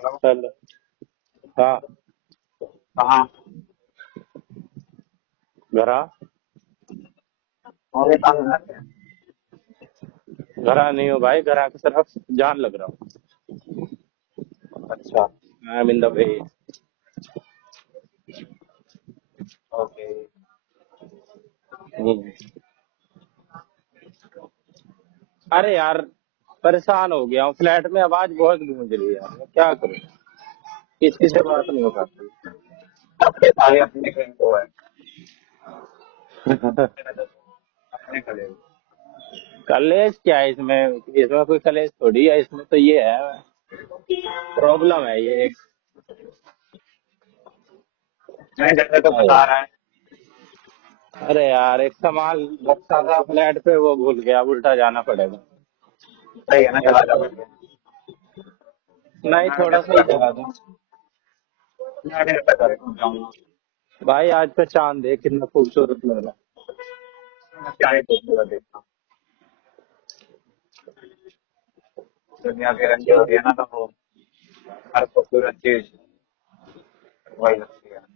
Hello. Hello. हाँ। कहाँ? घरा। और ये काम है क्या? घरा नहीं हो भाई, घरा की तरफ जान लग रहा हूँ। अच्छा। I am in the way. Okay. अरे यार, परेशान हो गया हूँ। फ्लैट में आवाज बहुत गूंज रही है यार, मैं क्या करूँ? किसी से बात नहीं हो पाती। सबके सारे अपने कहीं को है। अपने खड़े हो। कलेश क्या है इसमें? इसमें कोई कलेश थोड़ी है, इसमें तो ये है, प्रॉब्लम है ये एक। नहीं जैसे तो बता रहा है। अरे यार, एक सामान रखा था फ्लैट पे, वो भूल गया, उल्टा जाना पड़ेगा। सही है ना, चला जा करके। नहीं, मैं थोड़ा सा ही जगह दो। भी ऐसा करे जाऊंगा। भाई आज पे चांद देख कितना खूबसूरत लग रहा मैं क्या ही खूबसूरत देखता हूँ। दुनिया की रंगी होती है ना, तो वो हर खूबसूरत चीज वही लगती है। है।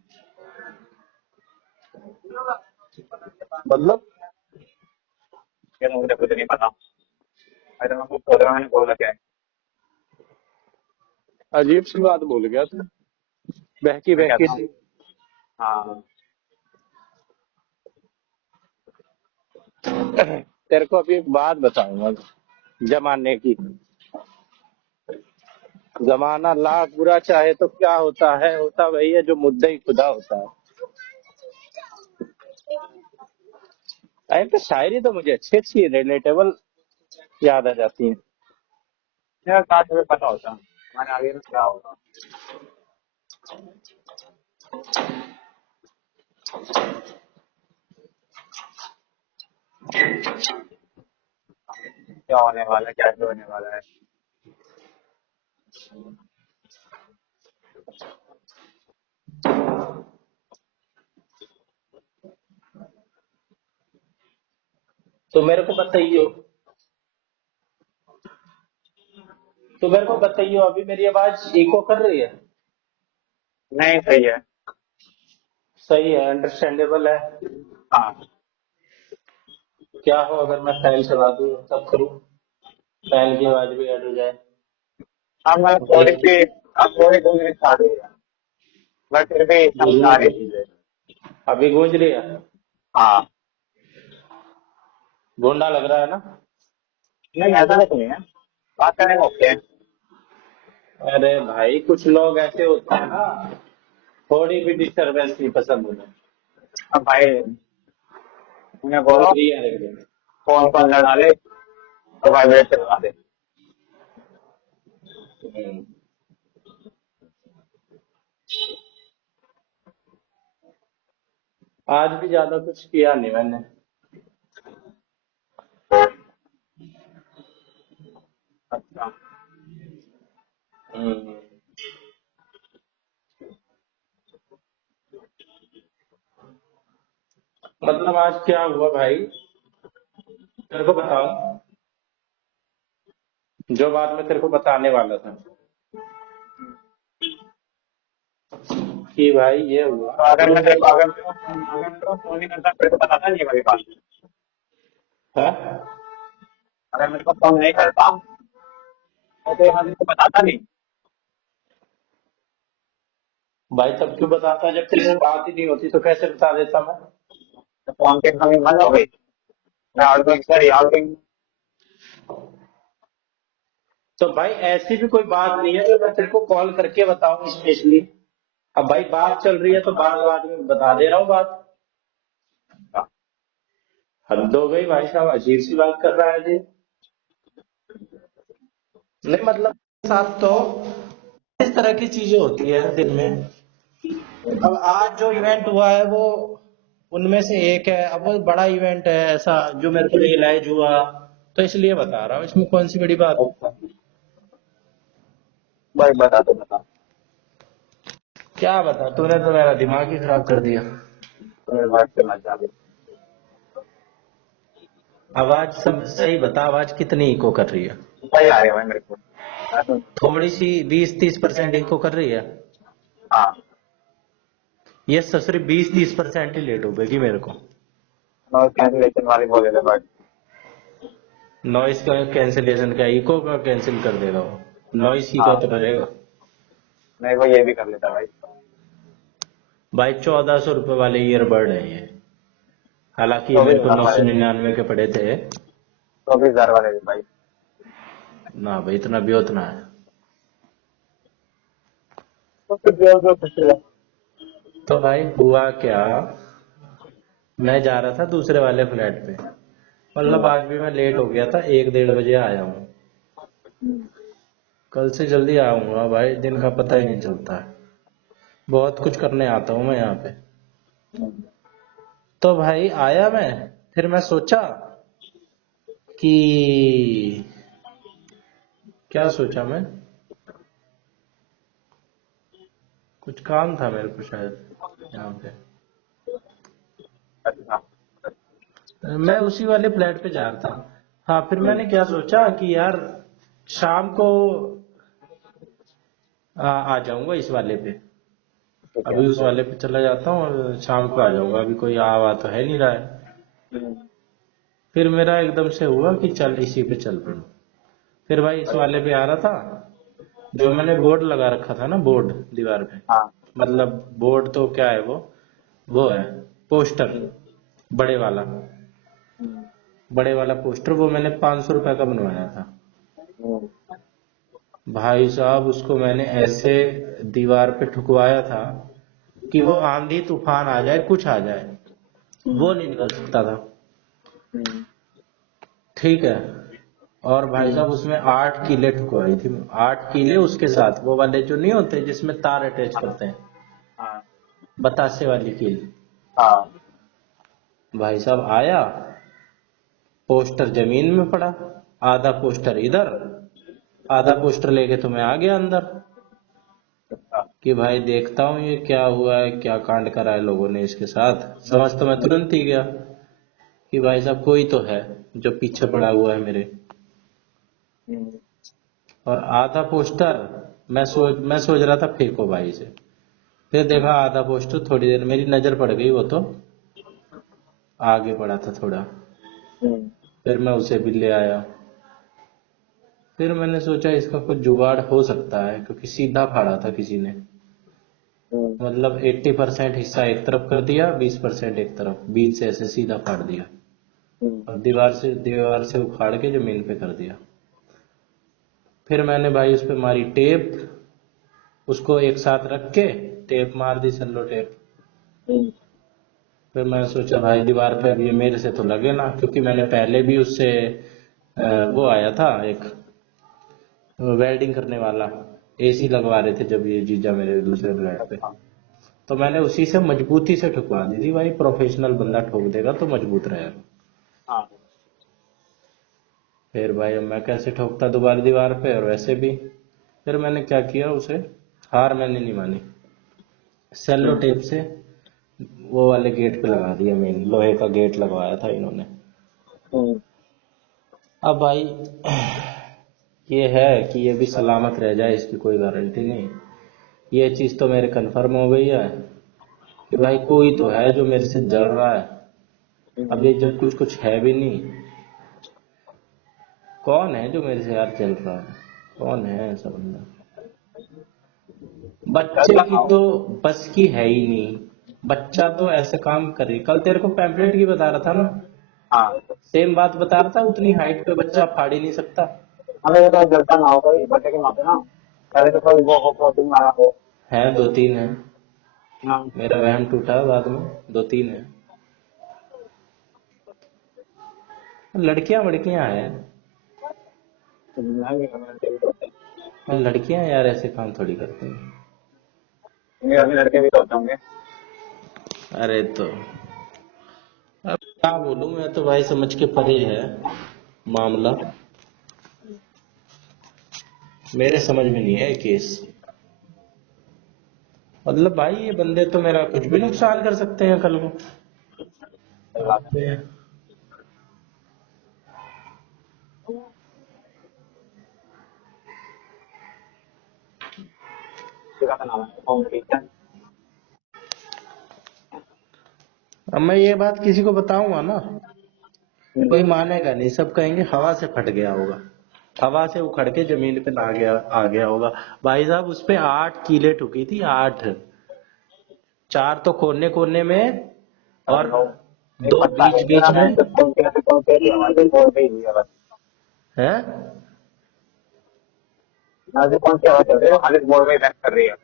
मतलब ये तो मुझे कुछ नहीं पता। अरे मैं कुछ सोच रहा हूँ, मैंने बोला क्या है। अजीब सी बात बोल गया तू, बहकी मैं बहकी कहता हूँ। सी। हाँ। तेरे को अभी एक बात बताऊंगा जमाने की। जमाना लाख बुरा चाहे तो क्या होता है, होता वही है जो मुद्दई खुदा होता है। टाइम पे शायरी तो मुझे अच्छी अच्छी रिलेटेबल याद आ जाती है। यार काश मुझे पता होता हमारे आगे में क्या होगा। क्या होने वाला है, कैसे होने वाला है। तो मेरे को बताइए, अभी मेरी आवाज इको कर रही है? नहीं सही है। सही है, अंडरस्टैंडेबल है। हाँ। क्या हो अगर मैं फैन चला दूं तब करूं? फैन की आवाज भी ऐड हो जाए। अब मैं थोड़ी भाई सी, अब थोड़ी दूसरी स्टार्ट हुई है, बट फिर भी समझ आ रही चीजें। अभी गूंज रही है। हाँ। गोंडा लग रहा है ना? नहीं ऐसा कुछ नहीं है, बात करने में ओके है। अरे भाई, कुछ लोग ऐसे होते हैं ना, थोड़ी भी डिस्टरबेंस नहीं पसंद उन्हें। अब भाई उन्हें वो बोलो भी है एकदम। फोन को अंदर डाले तो वाइब्रेट चलवा दे। हम्म। आज भी ज्यादा कुछ किया नहीं मैंने। अच्छा। हम्म। मतलब आज क्या हुआ भाई, तेरे को बताऊं? जो बात मैं तेरे को बताने वाला था कि भाई ये हुआ। तो अगर मैं तो फोन नहीं करता फिर तो बताता नहीं मेरे पास। है? अगर मेरे को फोन नहीं करता तो यहाँ मेरे को बताता नहीं। भाई तब क्यों बताता, जब तेरे से बात ही नहीं होती तो कैसे बता देता मैं? तो फोन की कमी बंद हो गई। मैं आउटगोइंग सॉरी आउटगोइंग। तो भाई ऐसी भी कोई बात नहीं है जो मैं तेरे को कॉल करके बताऊं स्पेशली। अब भाई बात चल रही है तो बात बात में बता दे रहा हूँ बात। हद हो गई भाई साहब, अजीब सी बात कर रहा है जी। नहीं मतलब, साथ तो इस तरह की चीजें होती है दिन में। अब आज जो इवेंट हुआ है वो उनमें से एक है। अब वो बड़ा इवेंट है ऐसा जो मेरे को रियलाइज हुआ, तो इसलिए बता रहा हूँ, इसमें कौन सी बड़ी बात है? अच्छा भाई बता तो बता। क्या बता, तूने तो मेरा दिमाग ही खराब कर दिया। तो मेरे बात करना चाह रही। आवाज सब सही बता, आवाज कितनी इको कर रही है? सही आ रही है भाई मेरे को। थोड़ी सी 20-30% इनको कर रही है। हाँ, ये ससुरी 20-30% ही लेट हो गई मेरे को। नॉइस कैंसिलेशन वाली बोले थे बट नॉइस का कैंसिलेशन का, इको का कैंसिल कर देगा वो, नॉइस की का हाँ, तो करेगा। नहीं वो ये भी कर लेता भाई। भाई 1400 रुपये वाले ईयरबड है ये, हालांकि ये चौबीस मेरे को हजार वाले 999 के पड़े थे। 24,000 वाले भी भाई। ना भाई इतना भी उतना है। तो फिर जो खुशी है। तो भाई हुआ क्या, मैं जा रहा था दूसरे वाले फ्लैट पे, मतलब आज भी मैं लेट हो गया था, 1-1:30 बजे आया हूँ। कल से जल्दी आऊंगा भाई, दिन का पता ही नहीं चलता है, बहुत कुछ करने आता हूँ मैं यहाँ पे। तो भाई आया मैं, फिर मैं सोचा कि, क्या सोचा मैं, कुछ काम था मेरे को शायद यहाँ पे, अच्छा। मैं उसी वाले फ्लैट पे जा रहा था। हाँ, फिर मैंने क्या सोचा कि यार शाम को आ जाऊंगा इस वाले पे, ठीक है। अभी उस वाले पे चला जाता हूँ और शाम को आ जाऊंगा, अभी कोई आवा तो है नहीं रहा है। फिर मेरा एकदम से हुआ कि चल इसी पे चल पड़ो। फिर भाई इस वाले पे आ रहा था, जो मैंने बोर्ड लगा रखा था ना, बोर्ड दीवार पे, हाँ। मतलब बोर्ड तो क्या है वो है पोस्टर, बड़े वाला, बड़े वाला पोस्टर, वो मैंने 500 रुपए का बनवाया था। भाई साहब उसको मैंने ऐसे दीवार पे ठुकवाया था कि वो आंधी तूफान आ जाए, कुछ आ जाए, वो नहीं निकल सकता था। ठीक है। और भाई साहब उसमें 8 कीले ठुकवाई थी, 8 कीले उसके साथ, वो वाले जो नहीं होते जिसमें तार अटैच करते हैं, हाँ। बतासे वाली कील। हाँ। भाई साहब आया, पोस्टर जमीन में पड़ा, आधा पोस्टर इधर, आधा पोस्टर लेके तो मैं आ गया अंदर कि भाई देखता हूँ ये क्या हुआ है, क्या कांड करा है लोगों ने इसके साथ। समझ तो मैं तुरंत ही गया कि भाई साहब कोई तो है जो पीछे पड़ा हुआ है मेरे। और आधा पोस्टर मैं सोच रहा था फेंको भाई से, फिर देखा आधा पोस्टर, थोड़ी देर मेरी नजर पड़ गई, वो तो आगे पड़ा था थोड़ा, फिर मैं उसे भी ले आया। फिर मैंने सोचा इसका कुछ जुगाड़ हो सकता है, क्योंकि सीधा फाड़ा था किसी ने, मतलब 80% हिस्सा एक तरफ कर दिया, 20% एक तरफ, बीच से ऐसे सीधा फाड़ दिया और दीवार से उखाड़ के जमीन पे कर दिया। फिर मैंने भाई उस पे मारी टेप, उसको एक साथ रख के टेप मार दी, सेलो टेप। फिर मैंने सोचा भाई दीवार पे अब ये मेरे से तो लगे ना, क्योंकि मैंने पहले भी उससे वो आया था एक वेल्डिंग करने वाला, एसी लगवा रहे थे जब ये जीजा मेरे दूसरे फ्लैट पे, तो मैंने उसी से मजबूती से ठुकवा दी थी भाई, प्रोफेशनल बंदा ठोक देगा तो मजबूत रहेगा। हाँ। फिर भाई अब मैं कैसे ठोकता दोबारा दीवार पे, और वैसे भी फिर मैंने क्या किया, उसे हार मैंने नहीं मानी, सेलो टेप से वो वाले गेट पे लगा दिया, मेन लोहे का गेट लगवाया था इन्होंने। अब भाई ये है कि ये भी सलामत रह जाए, इसकी कोई गारंटी नहीं। ये चीज तो मेरे कन्फर्म हो गई है कि भाई कोई तो है जो मेरे से जल रहा है। अब ये जब कुछ कुछ है भी नहीं, कौन है जो मेरे से यार चल रहा है, कौन है ऐसा बंदा। बच्चे की तो बस की है ही नहीं, बच्चा तो ऐसे काम करे, कल तेरे को पैम्पलेट की बता रहा था ना, हाँ। सेम बात बता रहा था, उतनी हाइट पे बच्चा फाड़ ही नहीं सकता। हमें ये तो जलता ना हो कोई बच्चे के मापे ना, पहले तो कोई वो हो कोटिंग मारा हो। है 2-3 है, हाँ। मेरा वहम टूटा बाद में, 2-3 है। लड़कियां लड़कियां हैं, और लड़कियां यार ऐसे काम थोड़ी करती हैं। मेरे घर में लड़के भी तो होते होंगे। अरे तो अब क्या बोलूं, मैं तो भाई समझ के परे है मामला, मेरे समझ में नहीं है ये केस। मतलब भाई ये बंदे तो मेरा कुछ भी नुकसान कर सकते हैं कल को। जगह का नाम है कंपटीशन। अब मैं ये बात किसी को बताऊंगा ना, कोई मानेगा नहीं, सब कहेंगे हवा से फट गया होगा, हवा से उखड़ के जमीन पे आ गया होगा। भाई साहब उस पे 8 कीलें ठुकी थी, 8, 4 तो कोने कोने में और एक 2 पत्ता है बीच मेरा, बीच मैं में। तो कौन से हमारे बोल पे ही है बस। है आज कौन सी हवा चल रही है, हमारे बोर्ड में बैक कर रही है।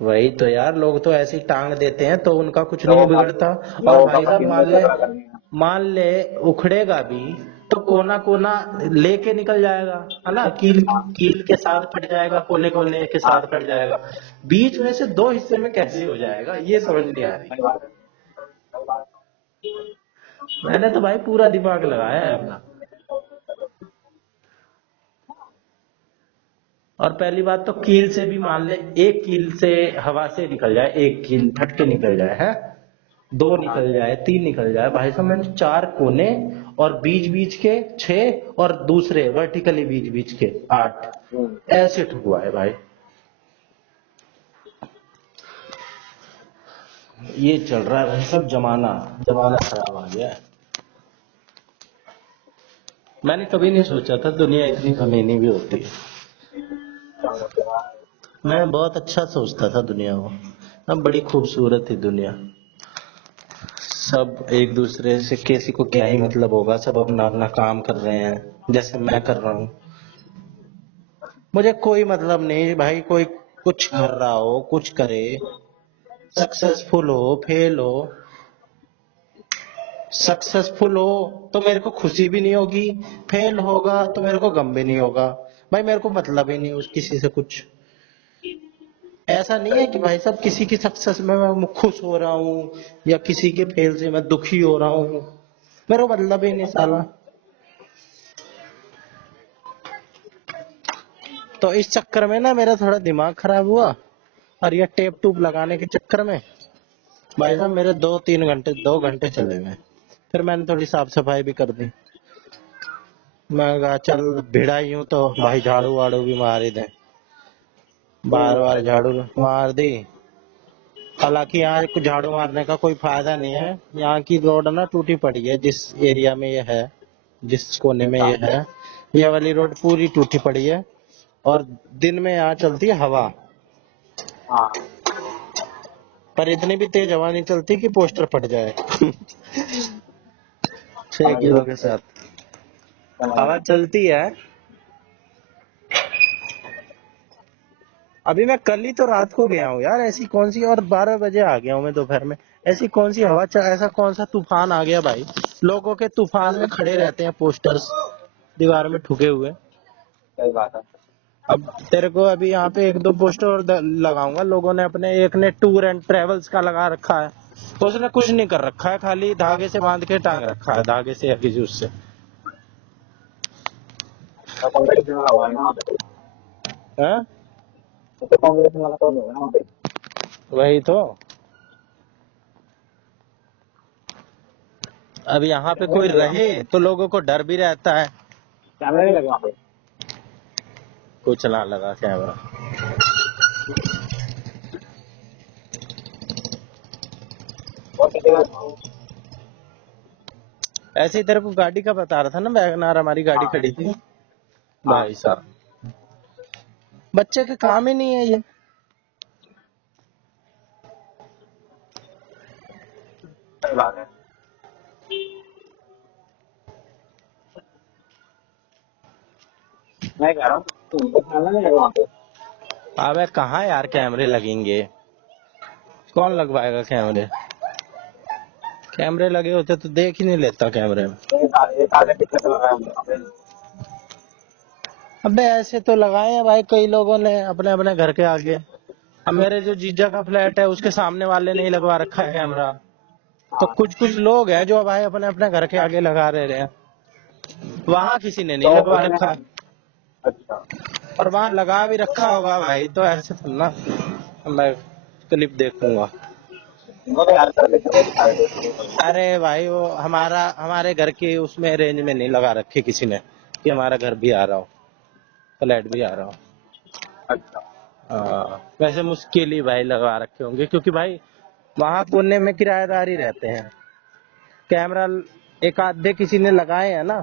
वही तो यार, लोग तो ऐसे ही टांग देते हैं तो उनका कुछ नहीं लोगों का बिगड़ता। और लोगों का भाई साहब मशीन में झगड़ा करनी है। मान ले उखड़ेगा भी तो कोना कोना लेके निकल जाएगा, है ना, कील हाँ कील के साथ फट जाएगा, कोने कोने के हाँ, साथ फट जाएगा। बीच में से 2 हिस्से में कैसे हो जाएगा, ये समझ नहीं आ रही। सही बात है। मैंने तो भाई पूरा दिमाग लगाया है अपना। और पहली बात तो कील से भी मान ले, एक कील से हवा से निकल जाए, एक कील फट के निकल जाए, है 2 हाँ निकल जाए, 3 निकल जाए, भाई साहब मैंने 4 कोने और बीच बीच के 6 और दूसरे वर्टिकली बीच बीच के 8 ऐसे ठुकवा है भाई। ये चल रहा है भाई सब, जमाना जमाना खराब आ गया है। मैंने कभी नहीं सोचा था दुनिया इतनी कमीनी भी होती है। मैं बहुत अच्छा सोचता था दुनिया को, अब बड़ी खूबसूरत थी दुनिया। सब एक दूसरे से किसी को क्या ही मतलब होगा, सब अपना अपना काम कर रहे हैं जैसे मैं कर रहा हूँ। मुझे कोई मतलब नहीं भाई, कोई कुछ कर रहा हो, कुछ करे, सक्सेसफुल हो फेल हो, सक्सेसफुल हो तो मेरे को खुशी भी नहीं होगी, फेल होगा तो मेरे को गम भी नहीं होगा। भाई मेरे को मतलब ही नहीं उस किसी से कुछ। ऐसा नहीं है कि भाई साहब किसी की सक्सेस में मैं खुश हो रहा हूँ या किसी के फेल से मैं दुखी हो रहा हूँ, मेरे को मतलब ही नहीं साला। तो इस चक्कर में ना मेरा थोड़ा दिमाग खराब हुआ, और ये टेप टूप लगाने के चक्कर में भाई साहब मेरे 2-3 घंटे 2 घंटे चले गए। फिर मैंने थोड़ी साफ सफाई भी कर दी। मैं कहा चल भिड़ा ही हूँ तो भाई झाड़ू वाड़ू भी मार ही दे, बार बार झाड़ू मार दी। हालांकि यहाँ कुछ झाड़ू मारने का कोई फायदा नहीं है, यहाँ की रोड ना टूटी पड़ी है, जिस एरिया में ये है, जिस कोने में ये है, ये वाली रोड पूरी टूटी पड़ी है। और दिन में यहाँ चलती है हवा, हाँ पर इतनी भी तेज हवा नहीं चलती कि पोस्टर फट जाए। 6 समझ किलो गया के साथ समझ हवा गया। चलती है। अभी मैं कल ही तो रात को गया हूँ यार, ऐसी कौन सी, और 12 बजे आ गया हूँ मैं दोपहर में। ऐसी कौन सी ऐसा कौन सा तूफान आ गया भाई, लोगों के तूफान में खड़े रहते हैं पोस्टर्स दीवार में ठुके हुए। सही बात है। अब तेरे को अभी यहाँ पे 1-2 पोस्टर और लगाऊंगा, लोगों ने अपने, एक ने टूर एंड ट्रेवल्स का लगा रखा है, तो उसने कुछ नहीं कर रखा है, खाली धागे से बांध के टांग रखा है, धागे से या किसी उससे। तो कंपटीशन वाला हुआ है ना वहाँ पे, है तो कंपटीशन वाला तो होगा ना वहाँ पे। वही तो। अब यहाँ पे कैमरे कोई नहीं लगे वहाँ रहे पे, तो लोगों को डर भी रहता है। कैमरे नहीं लगे वहाँ पे। कुछ ना लगा कैमरा। और किसी का ऐसे ही तेरे को गाड़ी का बता रहा था ना, वैगनार हमारी गाड़ी हाँ खड़ी थी। हाँ भाई साहब बच्चे के काम ही नहीं है ये। सही बात है। मैं कह रहा हूँ तुमको कैमरा नहीं लगे वहाँ पे। अबे कहाँ यार कैमरे लगेंगे, कौन लगवाएगा कैमरे, कैमरे लगे होते तो देख ही नहीं लेता कैमरे में। एक आधे पिक्चर तो लगाया हमने वहाँ पे। अबे ऐसे तो लगाए हैं भाई कई लोगों ने अपने अपने घर के आगे। अब मेरे जो जीजा का फ्लैट है उसके सामने वाले ने ही लगवा रखा है कैमरा। तो हाँ कुछ कुछ लोग हैं जो भाई अपने अपने घर के आगे लगा रहे हैं, वहां किसी ने नहीं तो लगवा उसने, रखा है। अच्छा और वहां लगा भी रखा होगा भाई, तो ऐसे थोड़ा ना मैं क्लिप देखूंगा। वो तो यार कर लेते हैं, वो दिखा देते हैं। अरे भाई वो हमारे घर की उसमें रेंज में नहीं लगा रखी किसी ने कि हमारा घर भी आ रहा हो, फ्लैट भी आ रहा हो। अच्छा वैसे मुश्किल ही भाई लगवा रखे होंगे, क्योंकि भाई वहां पुणे में किराएदार ही रहते हैं। कैमरा एक आधे किसी ने लगाए हैं ना।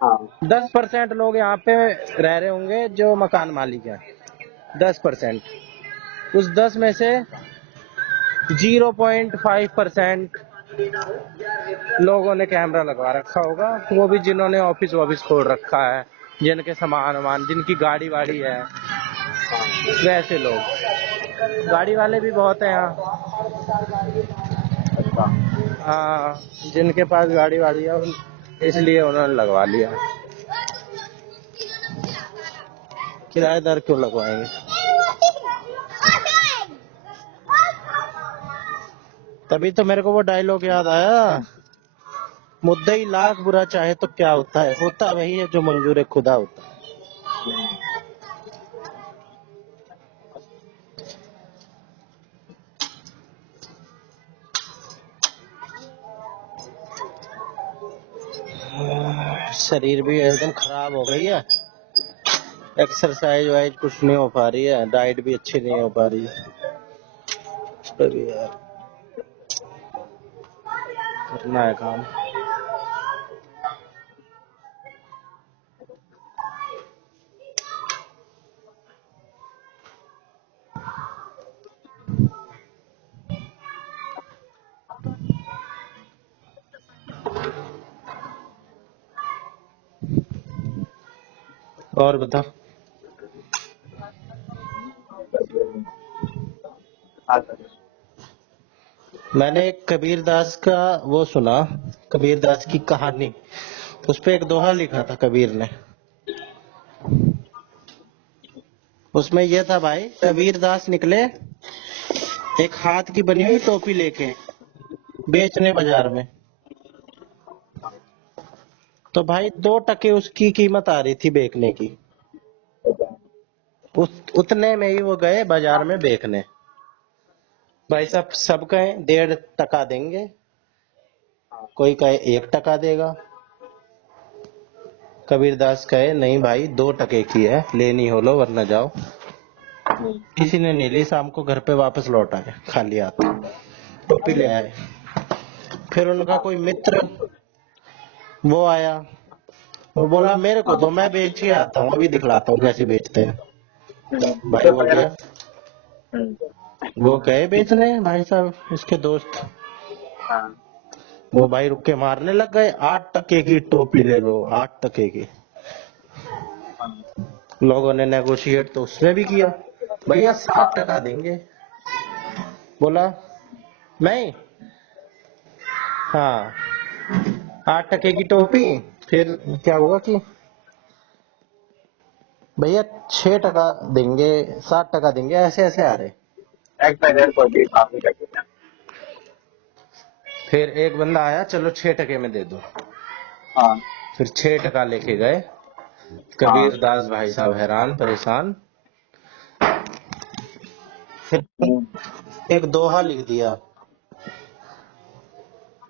हाँ 10% लोग यहाँ पे रह रहे होंगे जो मकान मालिक हैं। 10%। उस 10 में से 0.5% लोगों ने कैमरा लगवा रखा होगा, वो भी जिन्होंने ऑफिस वॉफिस खोल रखा है, जिनके सामान वामान, जिनकी गाड़ी वाड़ी है, हाँ वैसे लोग। गाड़ी वाले भी बहुत हैं यहाँ। अच्छा। हाँ, जिनके पास गाड़ी वाड़ी है इसलिए उन्होंने लगवा लिया। किराएदार क्यों लगवाएंगे? तभी तो मेरे को वो डायलॉग याद आया, मुद्दई लाख बुरा चाहे तो क्या होता वही है जो मंजूर खुदा होता है। शरीर भी एकदम खराब हो गई है। एक्सरसाइज वाइज कुछ नहीं हो पा रही है, डाइट भी अच्छी नहीं हो पा रही है। अरे यार, करना है काम। और बता। हाँ सर। मैंने एक कबीर दास का वो सुना, कबीर दास की कहानी। उस पे एक दोहा लिखा था कबीर ने। उसमें यह था भाई, कबीर दास निकले एक हाथ की बनी हुई टोपी लेके बेचने बाजार में। तो भाई 2 टके उसकी कीमत आ रही थी बेचने की। उतने में ही वो गए बाजार में बेचने। भाई साहब सब कहे 1.5 टका देंगे, कोई कहे 1 टका देगा। कबीरदास कहे नहीं भाई 2 टके की है, लेनी हो लो वरना जाओ। किसी ने नहीं ली, शाम को घर पे वापस लौट आए खाली हाथ, टोपी ले आए। फिर उनका कोई मित्र वो आया, वो बोला मेरे को तो, मैं बेच के आता हूँ, अभी दिखलाता हूँ कैसे बेचते हैं। भाई वो गया, वो गए बेचने। भाई साहब इसके दोस्त, हाँ वो भाई रुक के मारने लग गए, 8 टके की टोपी ले लो, 8 टके की। लोगों ने नेगोशिएट तो उसमें भी किया, भैया 7 टका देंगे। बोला नहीं, हाँ 8 टके की टोपी। फिर क्या हुआ कि भैया 6 टका देंगे, 7 टका देंगे, ऐसे ऐसे आ रहे। XYZ को भी काफी टके हैं। फिर एक बंदा आया, चलो 6 टके में दे दो। हाँ फिर 6 टका लेके गए। कबीर दास भाई साहब हैरान परेशान। फिर एक दोहा लिख दिया।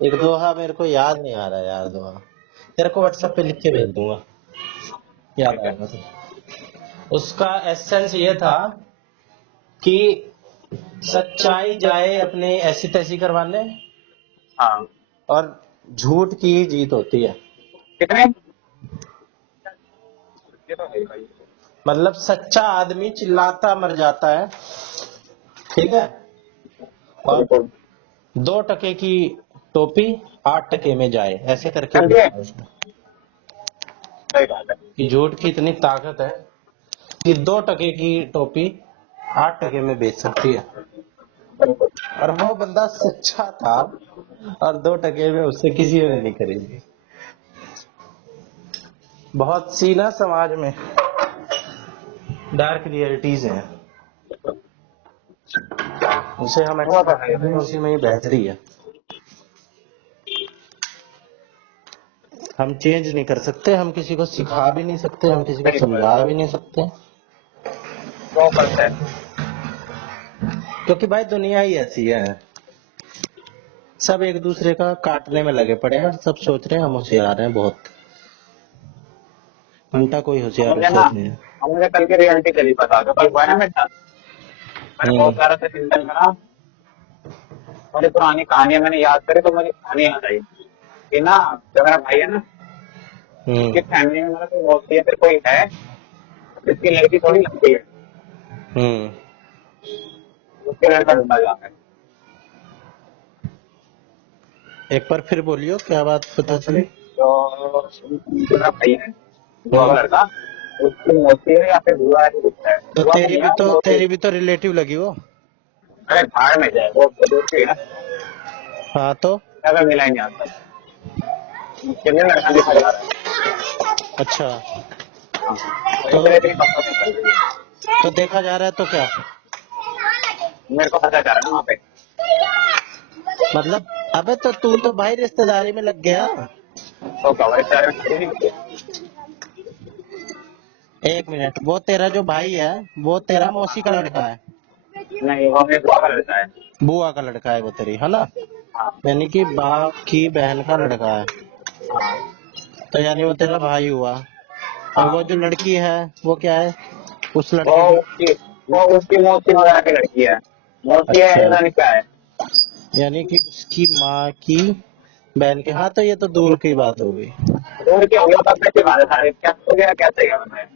एक दोहा मेरे को याद नहीं आ रहा यार, दोहा तेरे को व्हाट्सएप पे लिख के भेज दूंगा, याद आएगा तो। उसका एसेंस ये था कि सच्चाई जाए अपने ऐसी तैसी करवाने, हाँ। और झूठ की ही जीत होती है। कितने? ये तो है भाई। मतलब सच्चा आदमी चिल्लाता मर जाता है, ठीक है, और 2 टके की टोपी 8 टके में जाए, ऐसे करके लिखा है उसने। सही बात है। कि झूठ की इतनी ताकत है कि 2 टके की टोपी 8 टके में बेच सकती है। और वो बंदा सच्चा था, और 2 टके में उससे किसी ने नहीं खरीदी। बहुत सी ना समाज में डार्क रियलिटीज हैं, उसे हम उसी में ही बेहतरी है। हम चेंज नहीं कर सकते, हम किसी को सिखा भी नहीं सकते, हम किसी को समझा भी नहीं सकते, 100%। क्योंकि भाई दुनिया ही ऐसी है। सब एक दूसरे का काटने में लगे पड़े हैं, सब सोच रहे हैं हम होशियार हैं बहुत, उल्टा कोई होशियार मुझे ना नहीं है। मुझे कल की रियलिटी चली पता, तो कल हुआ ना मेरे साथ। मैंने बहुत सारा से चिंतन करा, थोड़ी पुरानी कहानियां मैंने याद करी तो मुझे कहानी याद आई कि ना, जो मेरा भाई है ना, उसकी फैमिली में मतलब कोई होती है, फिर कोई है, जिसकी लड़की थोड़ी लंबी है, उसके लड़का ढूंढा जाता है। एक बार फिर बोलियो, क्या बात पता चली? तो जो मेरा भाई है, बुआ का लड़का, उसकी मोती है या फिर बुआ है, कुछ है, तो बुआ तो नहीं है, मोती। तेरी भी तो रिलेटिव लगी वो। अरे भाड़ में जाए, वो तो दूर की है ना, हाँ तो ज्यादा मिला ही नहीं आता, उसके लिए लड़का देखा जा रहा है। अच्छा, हाँ, तो तो इसलिए इतनी पक्का चल रही है। तो देखा जा रहा है तो क्या? मेरे को पता चल रहा है ना वहाँ पे। मतलब अबे तो तू तो भाई रिश्तेदारी में लग गया। तो कवर चार में शादी नहीं की है। एक मिनट, वो तेरा जो भाई है वो तेरा मौसी का लड़का है? नहीं, वो मेरे बुआ का लड़का है। बुआ का लड़का है वो तेरी, है ना? हाँ यानी कि बाप की बहन का लड़का है। हाँ तो यानी वो तेरा भाई हुआ। और वो हाँ। जो लड़की है वो क्या है, उस वो लड़के की? उसकी वो उसकी मौसी वगैरह की लड़की है। मौसी है अच्छा, पता नहीं क्या है। यानी कि उसकी माँ की बहन के। हाँ तो ये तो दूर की बात हो गई। दूर के हो गया, तब कैसे बात है सारे, क्या हो गया, क्या चाहिए बताए।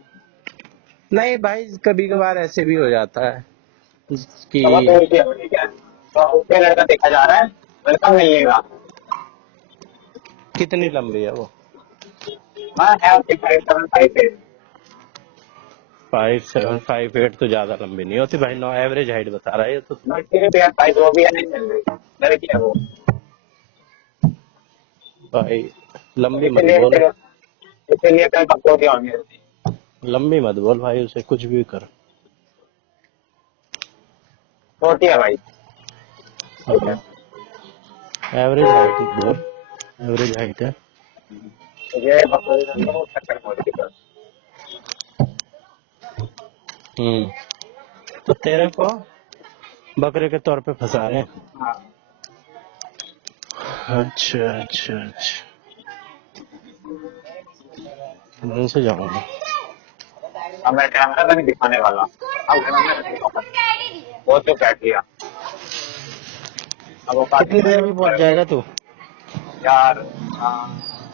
नहीं भाई, कभी कभार ऐसे भी हो जाता है कि तो वो दूर की हो, ठीक है, तो उसके लड़का देखा जा रहा है, लड़का मिलेगा। कितनी लंबी है वो? हाँ है, उसकी 5'7" 5'8" 5'7" 5'8" तो ज्यादा लंबी नहीं होती भाई, नो एवरेज हाइट बता रहा है ये तो तू। लड़की भी यार 5 वो भी है, नहीं चल रही लड़की है वो। भाई तो लंबी मत इसीलिए बोल। फिर इसीलिए कल पक्कोती होंगी। लंबी मत बोल भाई, उसे कुछ भी कर। छोटी है भाई। ठीक है। एवरेज हाइट बोल, एवरेज हाइट है। ये बकरी को टक्कर मार दी बस। तो तेरे को बकरे के तौर पे फंसा रहे हैं? हाँ। अच्छा अच्छा अच्छा, मुंह से जाऊंगा। अब मैं कैमरा तो नहीं दिखाने वाला, अब घर में रख दिखाऊंगा। वो तो बैठ गया, अब वो बात कितनी देर में पहुंच जाएगा तू? यार।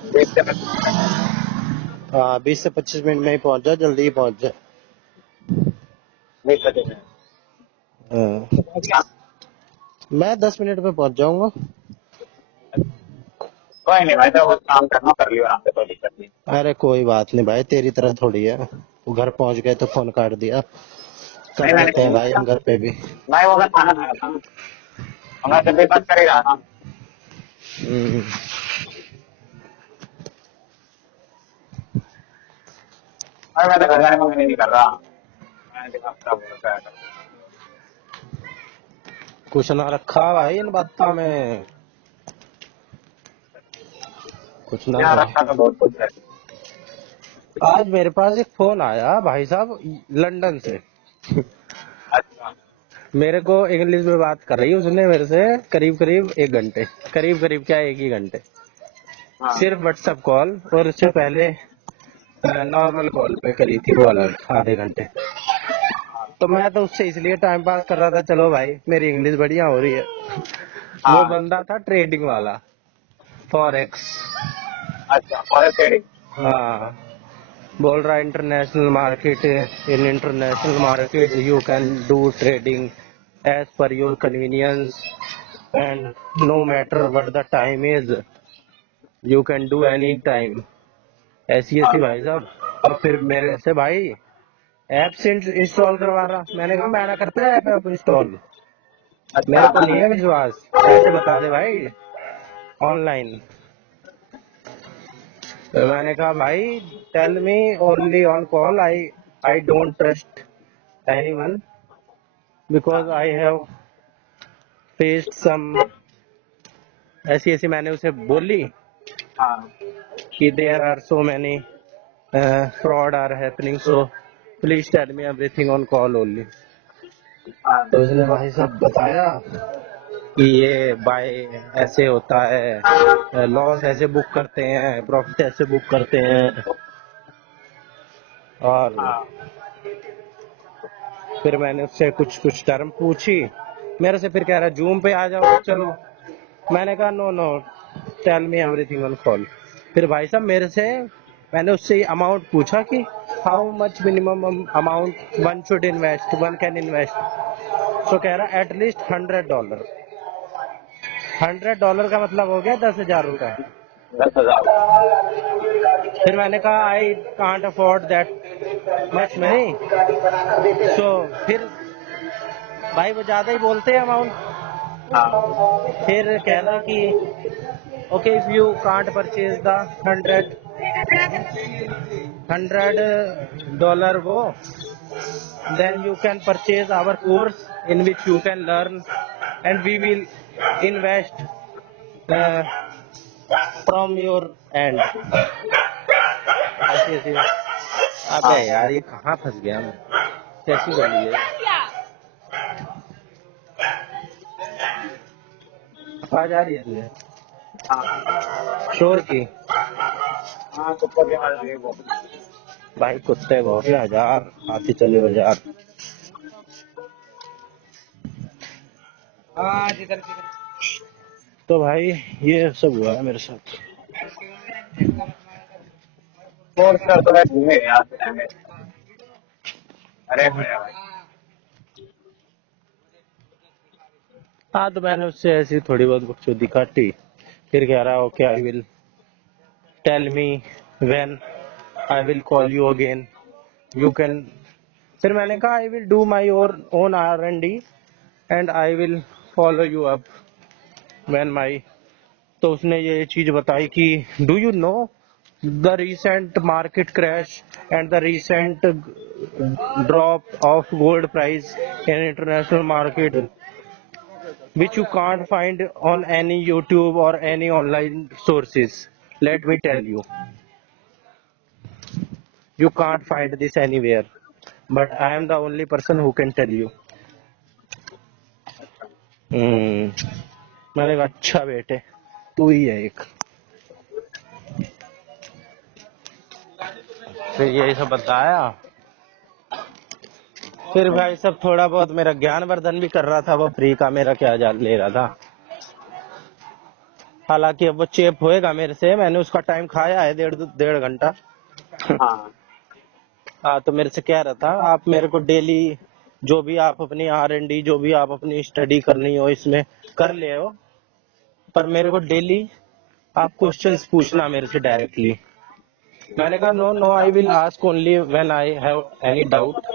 देखते हैं 25 मिनट। हाँ, 20 से 25 मिनट में ही पहुंच जा, जल्दी ही पहुंच जा। 20 मिनट हाँ, तो पहुंच गया। मैं 10 मिनट में पहुंच जाऊंगा। कोई नहीं भाई, तो वो काम करना कर लियो आराम से, कोई दिक्कत नहीं। अरे कोई बात नहीं भाई, तेरी तरह थोड़ी है वो घर पहुंच गए तो फोन काट दिया। कर नहीं मैंने लेते हैं फोन भाई किया, हम घर पे भी। मैं वो मैं खाना खा रहा था ना, और मैं जब भी बात कर ही रहा था। हम्म, और मैं तो घर जाने को मैंने नहीं कर रहा, मैंने देखा खराब हो रखा है। कुछ ना रखा भाई इन बातों में, कुछ ना यहाँ कर। रखा तो बहुत कुछ है। आज मेरे पास एक फोन आया भाई साहब, लंदन से। अच्छा। मेरे को इंग्लिश में बात कर रही है उसने मेरे से, करीब करीब 1 घंटे, करीब करीब क्या 1 ही घंटे, हाँ सिर्फ व्हाट्सएप कॉल। और उससे पहले नॉर्मल कॉल पे करी थी वो अलग आधे घंटे। तो मैं तो उससे इसलिए टाइम पास कर रहा था, चलो भाई मेरी इंग्लिश बढ़िया हो रही है। वो हाँ। बंदा था ट्रेडिंग वाला, फॉरेक्स। अच्छा, फॉरेस्ट ट्रेडिंग। हाँ, बोल रहा international market, in international market you can do trading as per your convenience and no matter what the time is, you can do any time. ऐसी हाँ। ऐसी भाई साहब। और फिर मेरे से भाई ऐप इंस्टॉल करवा रहा, मैंने कहा मैंने करता है ऐप इंस्टॉल, अच्छा। मेरे को नहीं है विश्वास, ऐसे बता दे भाई ऑनलाइन। तो मैंने कहा भाई tell me only on call, I don't trust anyone because I have faced some, ऐसी ऐसी मैंने उसे बोली हाँ कि there are so many fraud are happening, so please tell me everything on call only. हाँ। तो उसने भाई सब बताया कि ये बाय ऐसे होता है, लॉस ऐसे बुक करते हैं, प्रॉफिट ऐसे बुक करते हैं। और हाँ। फिर मैंने उससे कुछ कुछ टर्म पूछी, मेरे से फिर कह रहा जूम पे आ जाओ चलो। मैंने कहा no no, tell me everything on call. फिर भाई साहब मैंने उससे अमाउंट पूछा कि how much minimum amount one should invest, one can invest. तो कह रहा एटलीस्ट $100। $100 का मतलब हो गया 10,000 रुपए। 10,000। फिर मैंने कहा I can't afford that much money. So फिर भाई वो ज्यादा ही बोलते हैं अमाउंट। हाँ। फिर कह रहा कि okay if you can't purchase the 100 वो, then you can purchase our course in which you can learn and we will invest uh, from your end। ऐसी ऐसी। अबे हाँ। यार ये कहाँ फंस गया मैं, कैसी गली है? आवाज आ रही है तुझे हाँ। शोर की? हाँ, कुत्ता की आवाज आ रही है वो। भाई कुत्ते बहुत हजार, हाथी चले बाजार। हाँ, जिधर जिधर। तो भाई ये सब हुआ है मेरे साथ। कोर्स कर तो मैं घूमे यार से टाइम में। अरे बढ़िया भाई। हाँ तो मैंने उससे ऐसी थोड़ी बहुत बकचोदी काटी। फिर कह रहा okay I will tell me when I will call you again, you can. फिर मैंने कहा I will do my own R&D and I will follow you up when my. तो उसने ये चीज बताई कि do you know the recent market crash and the recent drop of gold price in international market, which you can't find on any YouTube or any online sources. Let me tell you, you can't find this anywhere, but I am the only person who can tell you। मैंने कहा अच्छा बेटे तू ही है एक। फिर यही सब बताया। फिर भाई सब थोड़ा बहुत मेरा ज्ञान वर्धन भी कर रहा था, वो फ्री का मेरा क्या जान ले रहा था। हालांकि अब वो चेप होएगा मेरे से, मैंने उसका टाइम खाया है 1.5 घंटा। हाँ। हाँ तो मेरे से कह रहा था आप मेरे को डेली जो भी आप अपनी R&D, जो भी आप अपनी स्टडी करनी हो इसमें कर ले हो, पर मेरे को डेली आप क्वेश्चंस पूछना मेरे से डायरेक्टली। मैंने कहा no no I will ask only when I have any doubt.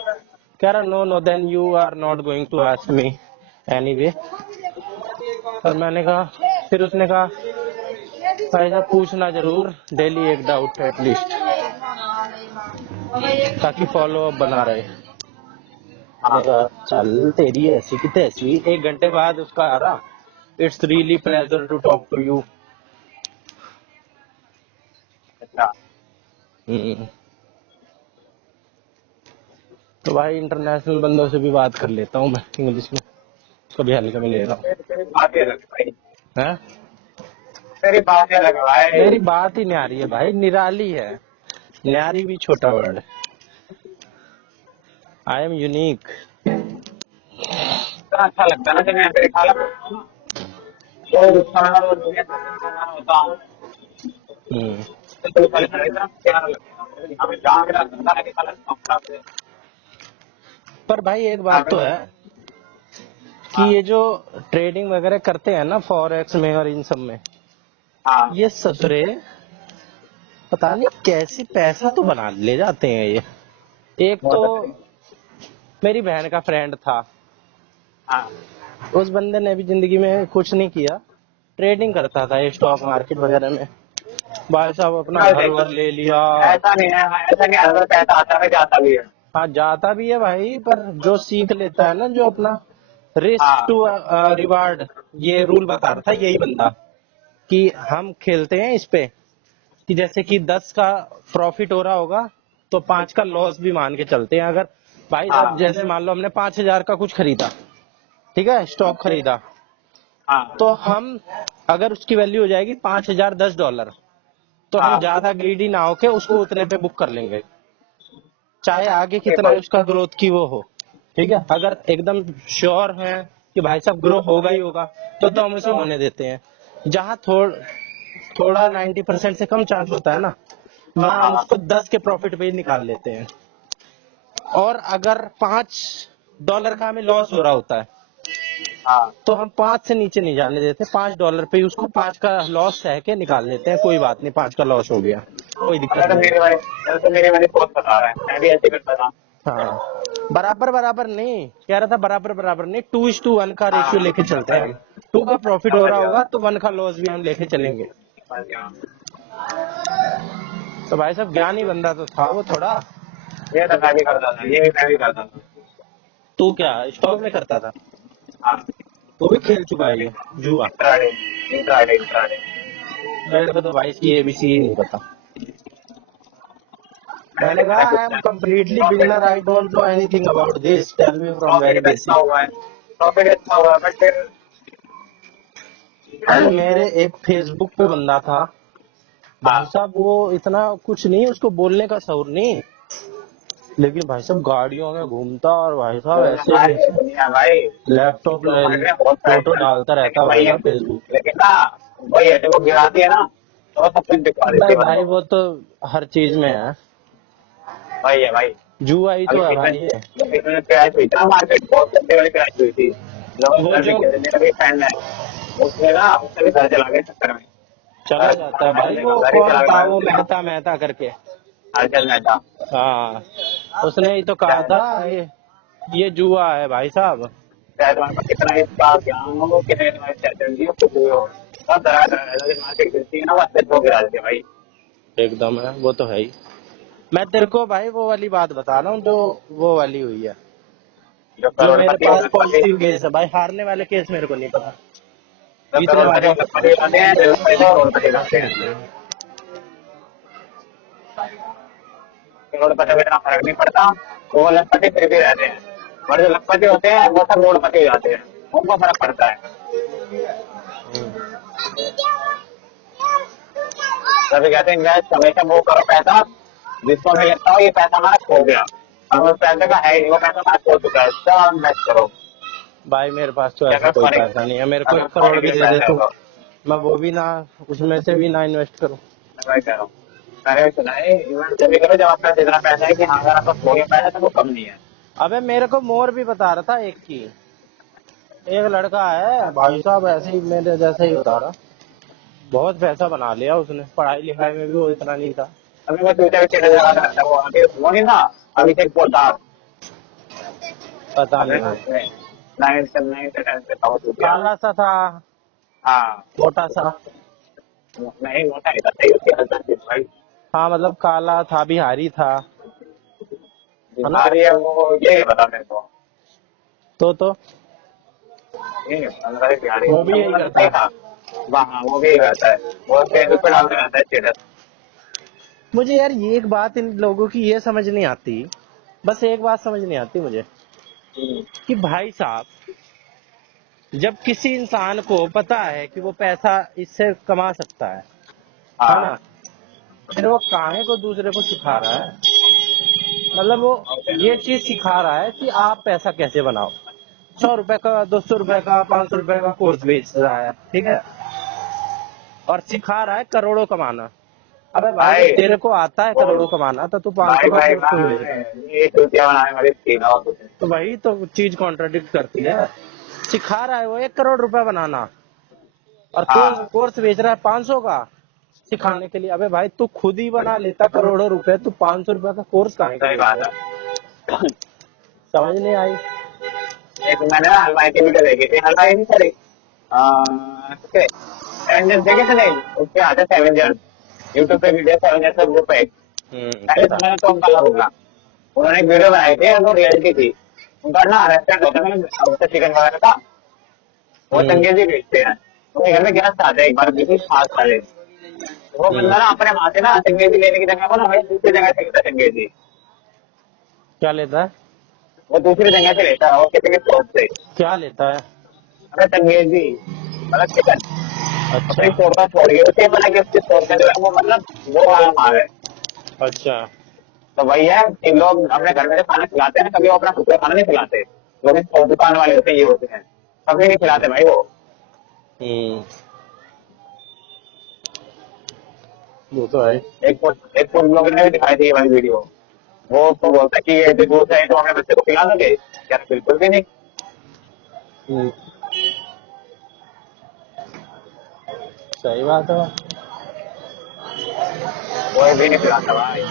कह रहा no no then you are not going to ask me anyway. पर मैंने कहा, फिर उसने कहा भाई साहब पूछना जरूर डेली एक डाउट एटलीस्ट, ताकि फॉलो अप बना रहे। मैंने कहा चल तेरी ऐसी की तैसी। 1 घंटे बाद उसका आ रहा it's really pleasure to talk to you. अच्छा। तो भाई इंटरनेशनल बंदों से भी बात कर लेता हूँ मैं इंग्लिश में, कभी हल्के में ले रहा हूँ। तेरी बात ही अलग है भाई। हैं? तेरी बात ही अलग है भाई। मेरी बात ही न्यारी है भाई, निराली है। न्यारी भी छोटा वर्ड है। I am unique. इतना अच्छा लगता है ना जब मैं तेरे खाला पड़ता हूँ तो गुस्सा में वो दुनिया से होता हूँ तो पहले मेरे इतना प्यारा लगता है हमें जान के लगता है कि साला खराब है। पर भाई एक बात तो है कि ये जो ट्रेडिंग वगैरह करते हैं ना फॉरेक्स में और इन सब में, हाँ। ये ससुरे पता नहीं कैसे पैसा तो बना ले जाते हैं ये। एक तो मेरी बहन का फ्रेंड था, हाँ। उस बंदे ने भी जिंदगी में कुछ नहीं किया, ट्रेडिंग करता था स्टॉक मार्केट वगैरह में। भाई साहब अपना घर वर ले लिया। ऐसा नहीं है, ऐसा नहीं, अगर पैसा आता है जाता भी है। हाँ जाता भी है भाई, पर जो सीख लेता है ना, जो अपना रिस्क हाँ। टू रिवार्ड, ये रूल बता रहा था यही बंदा कि हम खेलते हैं इस पे कि जैसे कि 10 का प्रॉफिट हो रहा होगा तो 5 का लॉस भी मान के चलते हैं। अगर भाई साहब हाँ। जैसे मान लो हमने 5,000 का कुछ खरीदा, ठीक है, स्टॉक खरीदा, हाँ। तो हम अगर उसकी वैल्यू हो जाएगी $5,010, तो हम हाँ। ज्यादा ग्रीडी ना होके उसको उतने पे बुक कर लेंगे, चाहे आगे कितना भाई। उसका ग्रोथ की वो हो, ठीक है, अगर एकदम श्योर है कि भाई साहब ग्रो होगा ही होगा तो हम उसे होने देते हैं। जहाँ थोड़ा 90% से कम चांस होता है ना, वहाँ हम उसको 10 के प्रॉफिट पे ही निकाल लेते हैं। और अगर $5 का हमें लॉस हो रहा होता है हाँ तो हम 5 से नीचे नहीं जाने देते, $5 पे ही उसको 5 का लॉस सह के निकाल लेते हैं। कोई बात नहीं, 5 का लॉस हो गया, कोई दिक्कत तो नहीं। मेरे वाले बहुत बता रहा है, मैं भी ऐसे करता था। हाँ, बराबर नहीं कह रहा था, बराबर नहीं, 2:1 का रेशियो लेके चलते हैं हम। 2 का प्रॉफिट हो रहा होगा तो 1 का लॉस भी हम लेके चलेंगे। तो भाई साहब ज्ञानी बंदा तो था वो थोड़ा। ये तो मैं भी करता था, ये भी मैं भी करता था। तू क्या स्टॉक में करता था? हाँ वो भी खेल चुका है ये जुआ? Intraday intraday intraday. मेरे को तो भाई इसकी एबीसी नहीं पता। मैंने कहा I am completely beginner, I don't know anything about this, tell me from very अच्छा बेसिक। हुआ है, प्रॉफिट अच्छा हुआ है, बट फिर अरे मेरे एक फेसबुक पे बंदा था भाई साहब, वो इतना कुछ नहीं, उसको बोलने का शौर नहीं, लेकिन भाई साहब गाड़ियों में घूमता और भाई साहब ऐसे दुनिया भाई लैपटॉप बहुत फोटो डालता रहता भाई साहब फेसबुक। लेकिन ना वही है, जब वो गिराती है ना तो वो सब कुछ दिखा देती भाई है भाई बंदों को। वो तो हर चीज में है, वही है भाई। जुआ ही तो है भाई ये। इसमें क्रैश हुई थी ना, मार्केट बहुत सस्ते वाली क्रैश हुई थी, लोग वो घर भी जो गए थे। मेरा भी फ्रेंड है, उसने ना उससे भी घर चला गया चक्कर में। चला जाता है भाई, वो घर ही कौन चला था गया, वो मेहता करके? हलचल में था। हाँ, उसने ही तो कहा था ये जुआ है भाई साहब। चाहे तुम्हारे पास कितना ही स्टाफ ज्ञान हो, कितने तुम्हारे स्ट्रेटजी हो, कुछ भी हो, सब तरह मार्केट गिरती है ना, वो अच्छे हो गिरा देते हैं भाई। एकदम है, वो तो है ही। मैं तेरे को भाई वो वाली बात बता रहा हूँ जो वो वाली हुई है, जो जो मेरे करोड़पति पास लखपति, पॉजिटिव केस है भाई। हारने वाले केस मेरे को नहीं पता, जो जीतने करोड़पति वाले लखपति होते हैं, लखपति करोड़पति बनते हैं। करोड़पति में इतना फर्क नहीं पड़ता, वो लखपति फिर भी रहते हैं, और जो लखपति होते हैं वो सब करोड़पति हो जाते हैं, उनको फर्क पड़ता है। तभी कहते हैं इन्वेस्ट हमेशा वो करो पैसा जिसको हमें लगता हो ये पैसा हमारा खो गया, और उस पैसे का है नहीं, वो पैसा हमारा खो चुका है, सब इन्वेस्ट करो। भाई मेरे पास तो ऐसा अगर कोई फॉरेन पैसा नहीं है, मेरे को अगर 1 करोड़ फॉरेन भी के दे दे पैसे तू, होगा, मैं वो भी ना, उसमें से भी ना इन्वेस्ट करूँ। मैं कह रहा हूँ, मैंने सुना है इन्वेस्ट तभी करो जब आपका इतना पैसा है कि हाँ अगर आपका खो गया पैसा तो वो कम नहीं है। अबे मेरे को मोर भी बता रहा था एक लड़का है भाई साहब, ऐसे ही मेरे जैसे ही बता रहा, बहुत पैसा बना लिया उसने, पढ़ाई लिखाई में भी वो इतना नहीं था। अभी मैं फ्यूचर के लगा रहा था, वो आगे वो नहीं था अभिषेक पोद्दार, पता अभी नहीं भाई, नाइन्थ टेंथ पे था वो टूट गया। काला सा था, हाँ मोटा सा। नहीं मोटा नहीं था, सही उसकी हालत थी भाई। हाँ मतलब काला था, बिहारी था, है ना? बीमारी है वो, ये बता मेरे को, तो ये अंदर बिहारी वो भी यही करता है। था। हाँ वो भी यही करता है, वो फेसबुक पे डालते रहता है स्टेटस। मुझे यार ये एक बात इन लोगों की ये समझ नहीं आती, बस एक बात समझ नहीं आती मुझे, कि भाई साहब जब किसी इंसान को पता है कि वो पैसा इससे कमा सकता है ना, हाँ फिर वो काहे को दूसरे को सिखा रहा है? मतलब वो ये चीज सिखा रहा है कि आप पैसा कैसे बनाओ। 100 रुपए का, 200 रुपए का, 500 रुपए का कोर्स बेच रहा है, ठीक है, और सिखा रहा है करोड़ों कमाना। अबे भाई जब तेरे को आता है करोड़ों कमाना तो तू 500 का भाई कोर्स क्यों बेच रहा है? ये चूतिया बनाने वाली स्कीम है और कुछ नहीं। तो वही तो चीज कॉन्ट्राडिक्ट करती है। सिखा रहा है वो 1 करोड़ रुपए बनाना, और तू कोर्स बेच रहा है 500 का सिखाने के लिए। अबे भाई तू खुद ही बना लेता करोड़ों रुपए, तू 500 रुपए का कोर्स कहाँ सही का? बात है। समझ नहीं आई। एक मैंने ना हलवाई की वीडियो देखी थी, हलवाई नहीं सॉरी, एवेंजर्स देखे थे नहीं, उसके आते थे एवेंजर्स, यूट्यूब पे वीडियो एवेंजर्स का ग्रुप है, पहले पता। समय तो उनका होगा, उन्होंने एक वीडियो बनाई थी वो रियलिटी थी। उनका ना रेस्टोरेंट होता है, मैंने चिकन वगैरह का, वो चंगेजी बेचते हैं। उनके घर में गेस्ट आते हैं एक बार, बिल्कुल खास वाले, वो बंदा ना अपने वहां से ना चंगेजी लेने की जगह को ना भाई दूसरी जगह से लेता है चंगेजी, क्या लेता है? वो दूसरी जगह से लेता है, वो किसी के शॉप से। क्या लेता है? अरे चंगेजी मतलब चिकन, अच्छा अपनी शॉप का छोड़ के उसे बना के उसके शॉप का जो है वो मतलब वो वहाँ मार है। अच्छा। तो वही है कि लोग अपने घर में जो खाना खिलाते हैं कभी वो अपना खुद का खाना नहीं खिलाते, जो कि दुकान वाले होते हैं ये होते हैं, कभी नहीं खिलाते भाई वो। हम्म, वो तो है। एक फूड ब्लॉगर ने भी दिखाई थी ये वाली वीडियो। वो तो बोलता है कि ये जो जूस है तो अपने बच्चे को खिला दोगे, यार बिल्कुल भी नहीं, हम्म, सही बात है। कोई भी नहीं खिलाता भाई।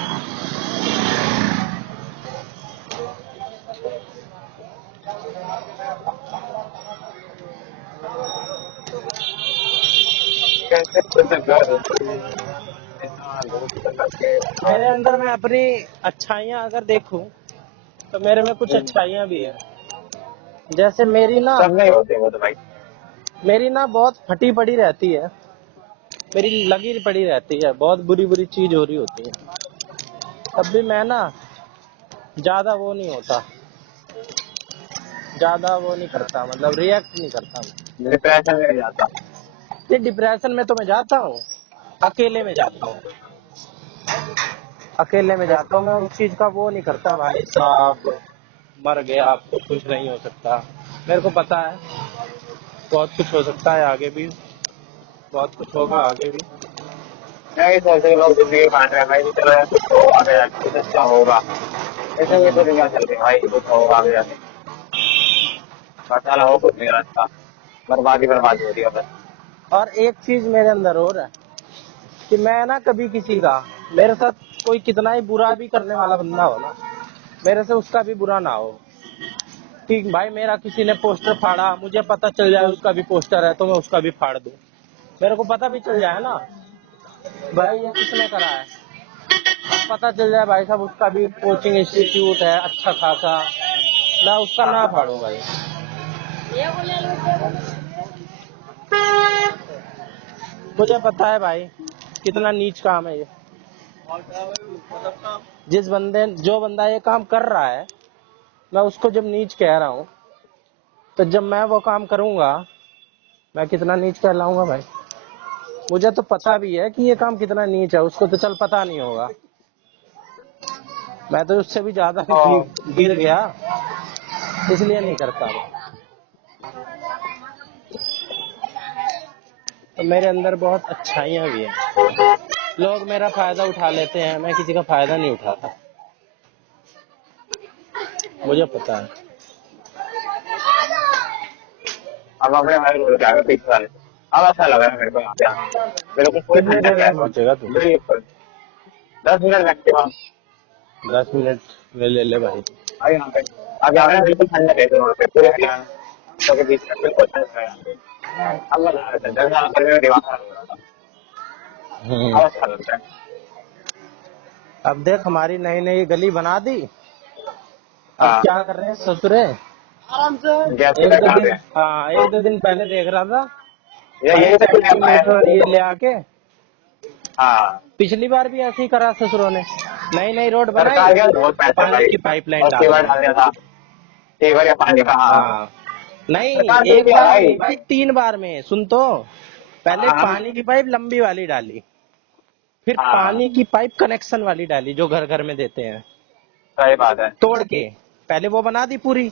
कैसे खुद घर इतना दोस्त करके मेरे अंदर मैं अपनी अच्छाइयाँ अगर देखूं तो मेरे में कुछ अच्छाइयाँ भी है। जैसे सब नहीं होते वो तो भाई। मेरी ना बहुत फटी पड़ी रहती है, मेरी लगी पड़ी रहती है, बहुत बुरी बुरी चीज हो रही होती है, तब भी मैं ना ज्यादा वो नहीं होता, ज्यादा वो नहीं करता, मतलब रिएक्ट नहीं करता मैं। डिप्रेशन में जाता। ये डिप्रेशन में तो मैं जाता हूँ, अकेले में जाता हूँ, अकेले में जाता हूँ, मैं उस चीज का वो नहीं करता भाई साहब मर गया अब तो कुछ नहीं हो सकता। मेरे को पता है बहुत कुछ हो सकता है आगे भी, बहुत कुछ होगा आगे भी। नहीं सोचते लोग जिंदगी काट रहे हैं भाई, चलो यार कुछ तो आगे जाके कुछ अच्छा होगा, ऐसे ये तो दुनिया चल रही है भाई, कुछ होगा आगे जाके, पता ना हो कुछ नहीं रास्ता, बर्बादी बर्बादी हो रही है बस। और एक चीज मेरे अंदर और है कि मैं ना कभी किसी का, मेरे साथ कोई कितना ही बुरा भी करने वाला बंदा हो ना, मेरे से उसका भी बुरा ना हो। ठीक भाई, मेरा किसी ने पोस्टर फाड़ा, मुझे पता चल जाए उसका भी पोस्टर है तो मैं उसका भी फाड़ दूं, मेरे को पता भी चल जाए ना भाई ये किसने करा है, पता चल जाए भाई साहब उसका भी कोचिंग इंस्टीट्यूट है अच्छा खासा, मैं उसका ना फाड़ू भाई। मुझे पता है भाई कितना नीच काम है ये, जिस बंदे जो बंदा ये काम कर रहा है मैं उसको जब नीच कह रहा हूँ, तो जब मैं वो काम करूंगा मैं कितना नीच कहलाऊंगा भाई। मुझे तो पता भी है कि ये काम कितना नीच है, उसको तो चल पता नहीं होगा, मैं तो उससे भी ज्यादा और गिर गया, इसलिए नहीं करता वो। तो मेरे अंदर बहुत अच्छाइयाँ भी हैं, लोग मेरा फायदा उठा लेते हैं, मैं किसी का फायदा नहीं उठाता, मुझे पता है। अब अपने भाई बोल के आगे पीछे वाले, अब अच्छा लग रहा है मेरे को यहाँ पे आके, मेरे को पूरी कितनी ठंडक देर है में पहुंचेगा तू? बिल्कुल। 10 मिनट मैक्सिमम। 10 मिनट में ले ले भाई। और यहाँ पे अब यहाँ पे बिल्कुल ठंडक है इस रोड पे, पूरे हरियाणा के बीच में बिल्कुल ठंडक है यहाँ पे। अब मजा आ रहा था, जब यहाँ पर मेरा दिमाग खराब हो रहा था, अब अच्छा लगता है। अब देख हमारी नई नई गली बना दी, अब हाँ, क्या कर रहे हैं ससुरे, गैस एक पे दो बैठा दिन, है। हाँ एक दो दिन पहले देख रहा था ये यही पाइप से कुछ सेंटीमीटर और ये है। ले आके, हाँ, पिछली बार भी ऐसे ही करा ससुरों ने, नई नई रोड बनाई, सरकार के बहुत पैसे है पानी भाई, की पाइपलाइन और डाल सीवर दी। डाल दिया था, सीवर या पानी का। हाँ, हाँ नहीं, सरकार ठीक एक है बार में भाई। नहीं भाई, 3 बार में सुन तो, पहले हाँ पानी की पाइप लंबी वाली डाली, फिर हाँ, पानी की पाइप कनेक्शन वाली डाली जो घर घर में देते हैं, सही बात है, तोड़ के, पहले वो बना दी पूरी,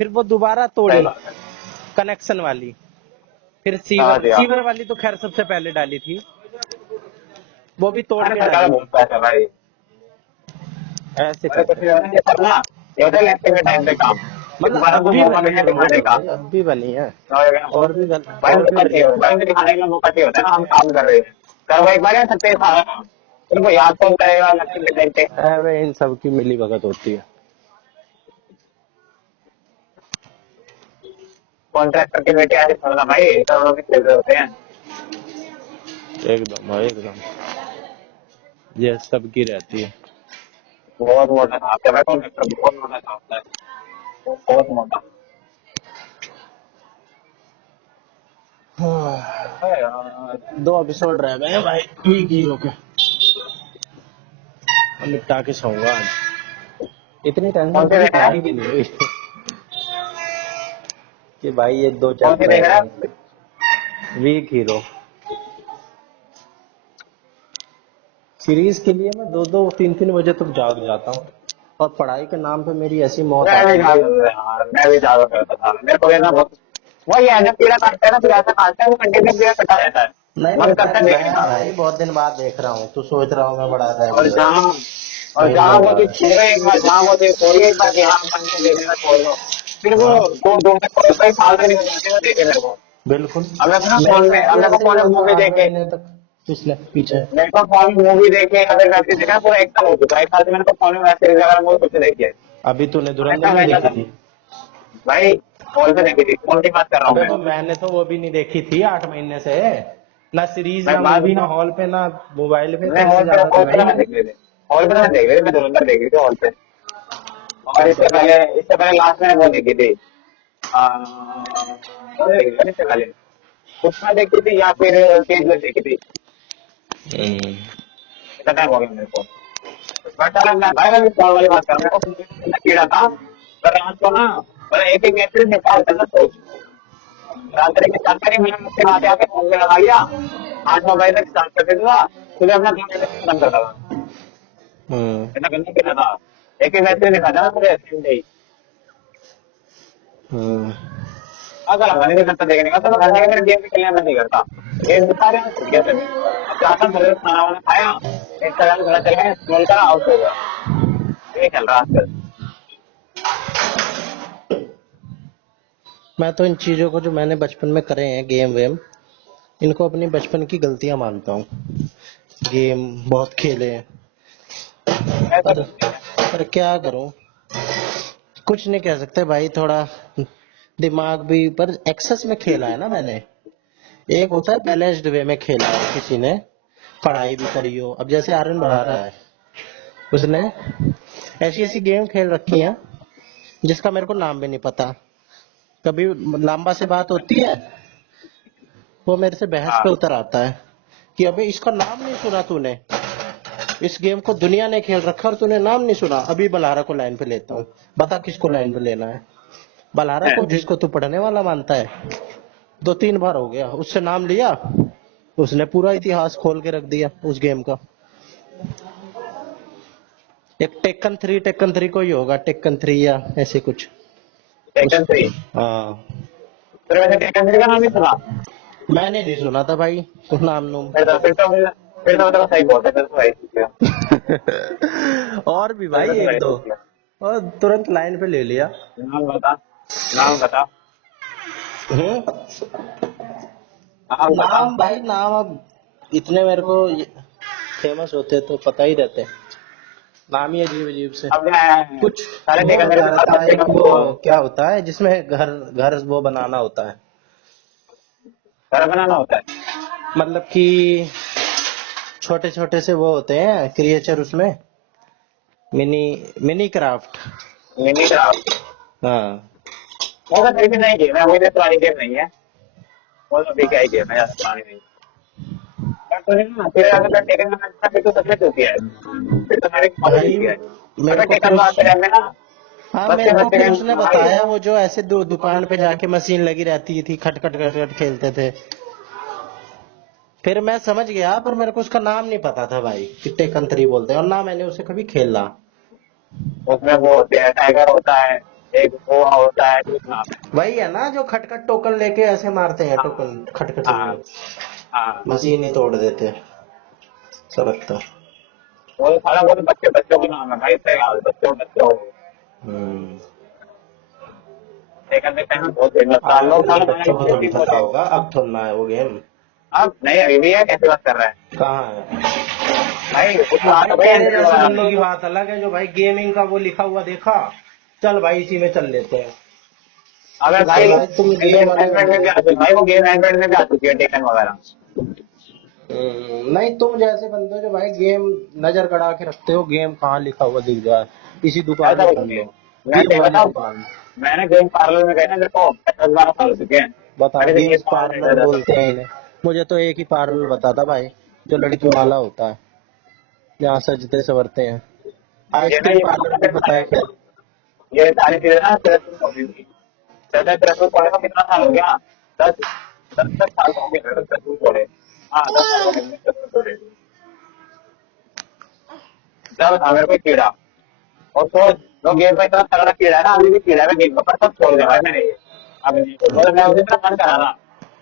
फिर वो दोबारा सही तोड़ी बात है। कनेक्शन वाली, फिर समझ सीवर, गया। सीवर वाली तो खैर सबसे पहले डाली थी, वो भी तोड़ अरे के सरकार का डाली बहुत थी, पैसा है भाई। ऐसे अरे कुछ करते। नहीं होता, ये सब ना ये होता है इलेक्शन के टाइम पे काम, कि मतलब दोबारा अब को भी मौका बनी मिले है रोड दिखाने का। भाई, अब भी बनी है, समझ गए ना? भाई और भी मौका बनी चाहिए है। होता है, उन्हें दिखाने का मौका चाहिए होता है ना, हम काम कर रहे हैं। कर वो एक बार या सकते हैं सारा काम, उनको याद कौन करेगा इलेक्शन के टाइम पे। अरे इन सब की मिली भगत होती है। कॉन्ट्रैक्टर के बेटे ऐसे थोड़ा ना भाई, करोड़ों के खेल रहे होते हैं। एकदम भाई एकदम, ये सबकी रहती है। बहुत मोटा छाप है भाई कॉन्ट्रैक्टर, बहुत मोटा छापता है, बहुत मोटा है यार। 2 एपिसोड रह गए हैं भाई वीक हीरो के, और निपटा के सोऊंगा आज, इतनी टेंशन कौन से कभी देख रहा पार्टी है? की नहीं हुई कि भाई ये 2 कौन से चैप्टर देख रह रहा गए है? हैं। वीक हीरो सीरीज के लिए मैं 2-2 3-3 बजे तक जाग जाता हूँ, और पढ़ाई के नाम पे मेरी ऐसी मौत मैं भी आती है। ज्यादा यार, मैं भी ज्यादा करता था, मेरे को लेना बहुत। वही है, जब कीड़ा काटता है ना फिर ऐसा काटता है वो कंटिन्यू कीड़ा कटा रहता है, नहीं मन मैं करता है देखने मैं का। भाई बहुत दिन बाद देख रहा हूँ, तू सोच रहा हूँ मैं बड़ा और रेगुलर, जहाँ और जहाँ महीनों वो चीज बाद। छोड़े एक बार, जहाँ वो चीज छोड़ी एक बार कि हाँ मन से देखने का छोड़ दो, फिर वो हाँ दूर दूर तक छोड़, कई साल से निकल जाते हैं वो देखे मेरे को। बिल्कुल। अब मैं अपना मेरे फोन में, साथ अब भी मेरे को ऐसे ही फोन हुआ में था मूवी 8 देखे, महीने तक पिछले पीछे। मेरे को फोन में मूवी देखे अगर वैसे देखा पूरा एक साल हो चुका है, एक साल से मैंने को फोन में वैसे सीरीज वगैरह मूवी कुछ देखी है। अभी तूने धुरंधर ऐसा नहीं वैसा देखी था थी? भाई, कौन से देखी थी, कौन सी बात कर रहा हूँ अबे मैं। तो मैंने तो वो भी नहीं देखी थी 8 महीने से, ना सीरीज मैं ना बात मूवी ना हॉल पे ना मोबाइल पे, मैं तेरे से ज्यादा तो हॉल पे भाई। ना देख रहे थे, हॉल पे ना देख रहे थे, मैं धुरंधर देख रही थी हॉल पे। और इससे पहले लास्ट में वो देखी थी, वो देखी थी इससे पहले, पुष्पा देखी थी या फिर केजीएफ देखी थी। हम्म। इतना टाइम हो गया मेरे को। बट मैं भाई मैं कॉल वाली बात कर रहा हूँ, मेरे को इतना कीड़ा था, पर रात को ना मतलब एक एक मैसेज निकालता था, सोच रात्रि के 4 मैंने मुझसे आते आते फोन पे लगा लिया, 8-9 बजे तक स्टार्ट कर देता था, सुबह अपना 2 घंटे में खत्म करता था। हम्म। इतना गंदा कीड़ा था, एक एक मैसेज निकालता था पूरे सेम डे। हम्म। अगर मन ही नहीं करता देखने का तो मैं घर जाके मेरे गेम भी खेलने मन नहीं करता, गेम भी सारे में छूट गया सभी। अब चाहता हूँ थोड़ी देर खाना वाना खाया, इंस्टाग्राम थोड़ा चलाया, स्क्रॉल करा, आउट हो गया। ये चल रहा है आजकल। मैं तो इन चीजों को जो मैंने बचपन में करे हैं, गेम वेम, इनको अपनी बचपन की गलतियां मानता हूँ। गेम बहुत खेले हैं, ऐसा पर कुछ नहीं है। पर क्या करूं, कुछ नहीं कह सकते भाई। थोड़ा दिमाग भी, पर एक्सेस में खेला है ना मैंने। एक होता है बैलेंस्ड वे में खेला है किसी ने, पढ़ाई भी करी हो। अब जैसे आर्यन बढ़ा रहा है, उसने ऐसी ऐसी गेम खेल रखी है जिसका मेरे को नाम भी नहीं पता। कभी लांबा से बात होती है, वो मेरे से बहस पे हाँ उतर आता है कि अबे इसका नाम नहीं सुना तूने, इस गेम को दुनिया ने खेल रखा और तूने नाम नहीं सुना। अभी बलहारा को लाइन पे लेता हूँ, बता किसको लाइन पे लेना है? बलहारा है। को, जिसको तू पढ़ने वाला मानता है। 2-3 बार हो गया उससे नाम लिया, उसने पूरा इतिहास खोल के रख दिया उस गेम का। एक टेक्कन 3 को ही होगा, टेक्कन 3 या ऐसे कुछ। उस टेकन 3। हाँ, फिर वैसे टेकन 3 का नाम नहीं सुना। मैंने नहीं सुना था भाई नाम नूम। फिर तो मतलब सही बोलते, फिर तो सही पूछ लिया, और भी फिर भाई तो एक सही दो, पूछ लिया। और तुरंत लाइन पे ले लिया। नाम बता, नाम बता, हम्म। नाम बता। नाम भाई, नाम अब इतने मेरे को फेमस होते तो पता ही रहते। नाम ही अजीब अजीब से अब मैं कुछ। सारे वो टेकन 3 बता के रहा साथ था, बच्चे का एक वो क्या होता है जिसमें घर घर वो बनाना होता है, घर बनाना होता है। मतलब कि छोटे छोटे से वो होते हैं क्रिएचर उसमें, mini mini craft. Mini craft. हाँ। वो तो फिर भी नहीं गेम है, वो इतनी पुरानी गेम नहीं है, वो तो अभी क्या ही गेम है, ज्यादा पुरानी नहीं। पर तो नहीं ना, फिर अगर मैं टेकन का अच्छा फिर तो सक्सेस होती है, फिर तो मेरी कॉलेज भाई होती है। मेरे अगर को फिर टेकन बात टाइम में ना हाँ बच्चे मेरे को बच्चे फिर का उसने भाई बताया, वो जो ऐसे दुकान पे जाके मशीन लगी रहती थी, खट खट खट खट खेलते थे। फिर मैं समझ गया, पर मेरे को उसका नाम नहीं पता था भाई कि टेकन 3 बोलते हैं, और ना मैंने उसे कभी खेला। उसमें वो होते हैं, टाइगर होता है, एक पोहा होता है, कुछ नाम है। वही है ना जो खटखट टोकन लेके ऐसे मारते हैं, हाँ टोकन खटखट हाँ में हाँ। मशीन ही तोड़ देते हैं, समझता। वो तो सारा वो तो बच्चे बच्चों का नाम है भाई, सही बात है, बच्चों बच्चों। हम्म। टेकन देखते हैं बहुत फेमस था, लोग आजकल के सारा बच्चों को खाना थोड़ी वो पता थे। होगा, अब थोड़ा है वो गेम। अब नहीं, अभी भी है, कैसे बात कर रहा है कहाँ है? भाई, उसमें भाई आता भाई तेरे एंड्रॉइड जैसे वगैरह बंदों में। की बात अलग है, जो भाई गेमिंग का वो लिखा हुआ देखा, चल भाई इसी में चल लेते हैं। अगर और भाई भाई तुम गेम वाले एंड्रॉइड में बंदे भी हो। आ चुकी, भाई वो गेम एंड्रॉइड में भी आ चुकी है टेकन वगैरह। नहीं, तुम जैसे बंदे हो जो भाई गेम नजर गड़ा के रखते हो, गेम कहाँ लिखा हुआ दिख जाए इसी दुकान ऐसा में कुछ ढूंढ नहीं है, लो, मैं गेम तेरे वाली बताऊँ, दुकान। मैंने गेम पार्लर में गए ना, देखो 10-12 साल हो चुके हैं, बता, सारे दिन ये गेम्स सामान पार्लर खरीदा जाता बोलते हैं इन्हें। मुझे तो एक ही पार्लर बता था भाई, जो लड़की वाला होता है, जहाँ सजते संवरते हैं। था। ये ना आइसक्रीम पार्लर भी पता है क्या? ये सारी चीजें ना तेरह हो गई थी। तेरह पढ़े को कितना साल हो गया, 10 10 साल हो गए तेरह छोड़े। हाँ 10 साल हो गए 10 छोड़े। जब था मेरे को एक कीड़ा, और तो लोग गेम में इतना तगड़ा कीड़ा है ना, अभी भी कीड़ा है गेम का, पर सब छोड़ दिया भाई मैंने ये। अब नहीं, तो मैं उसी तरह मन करा था,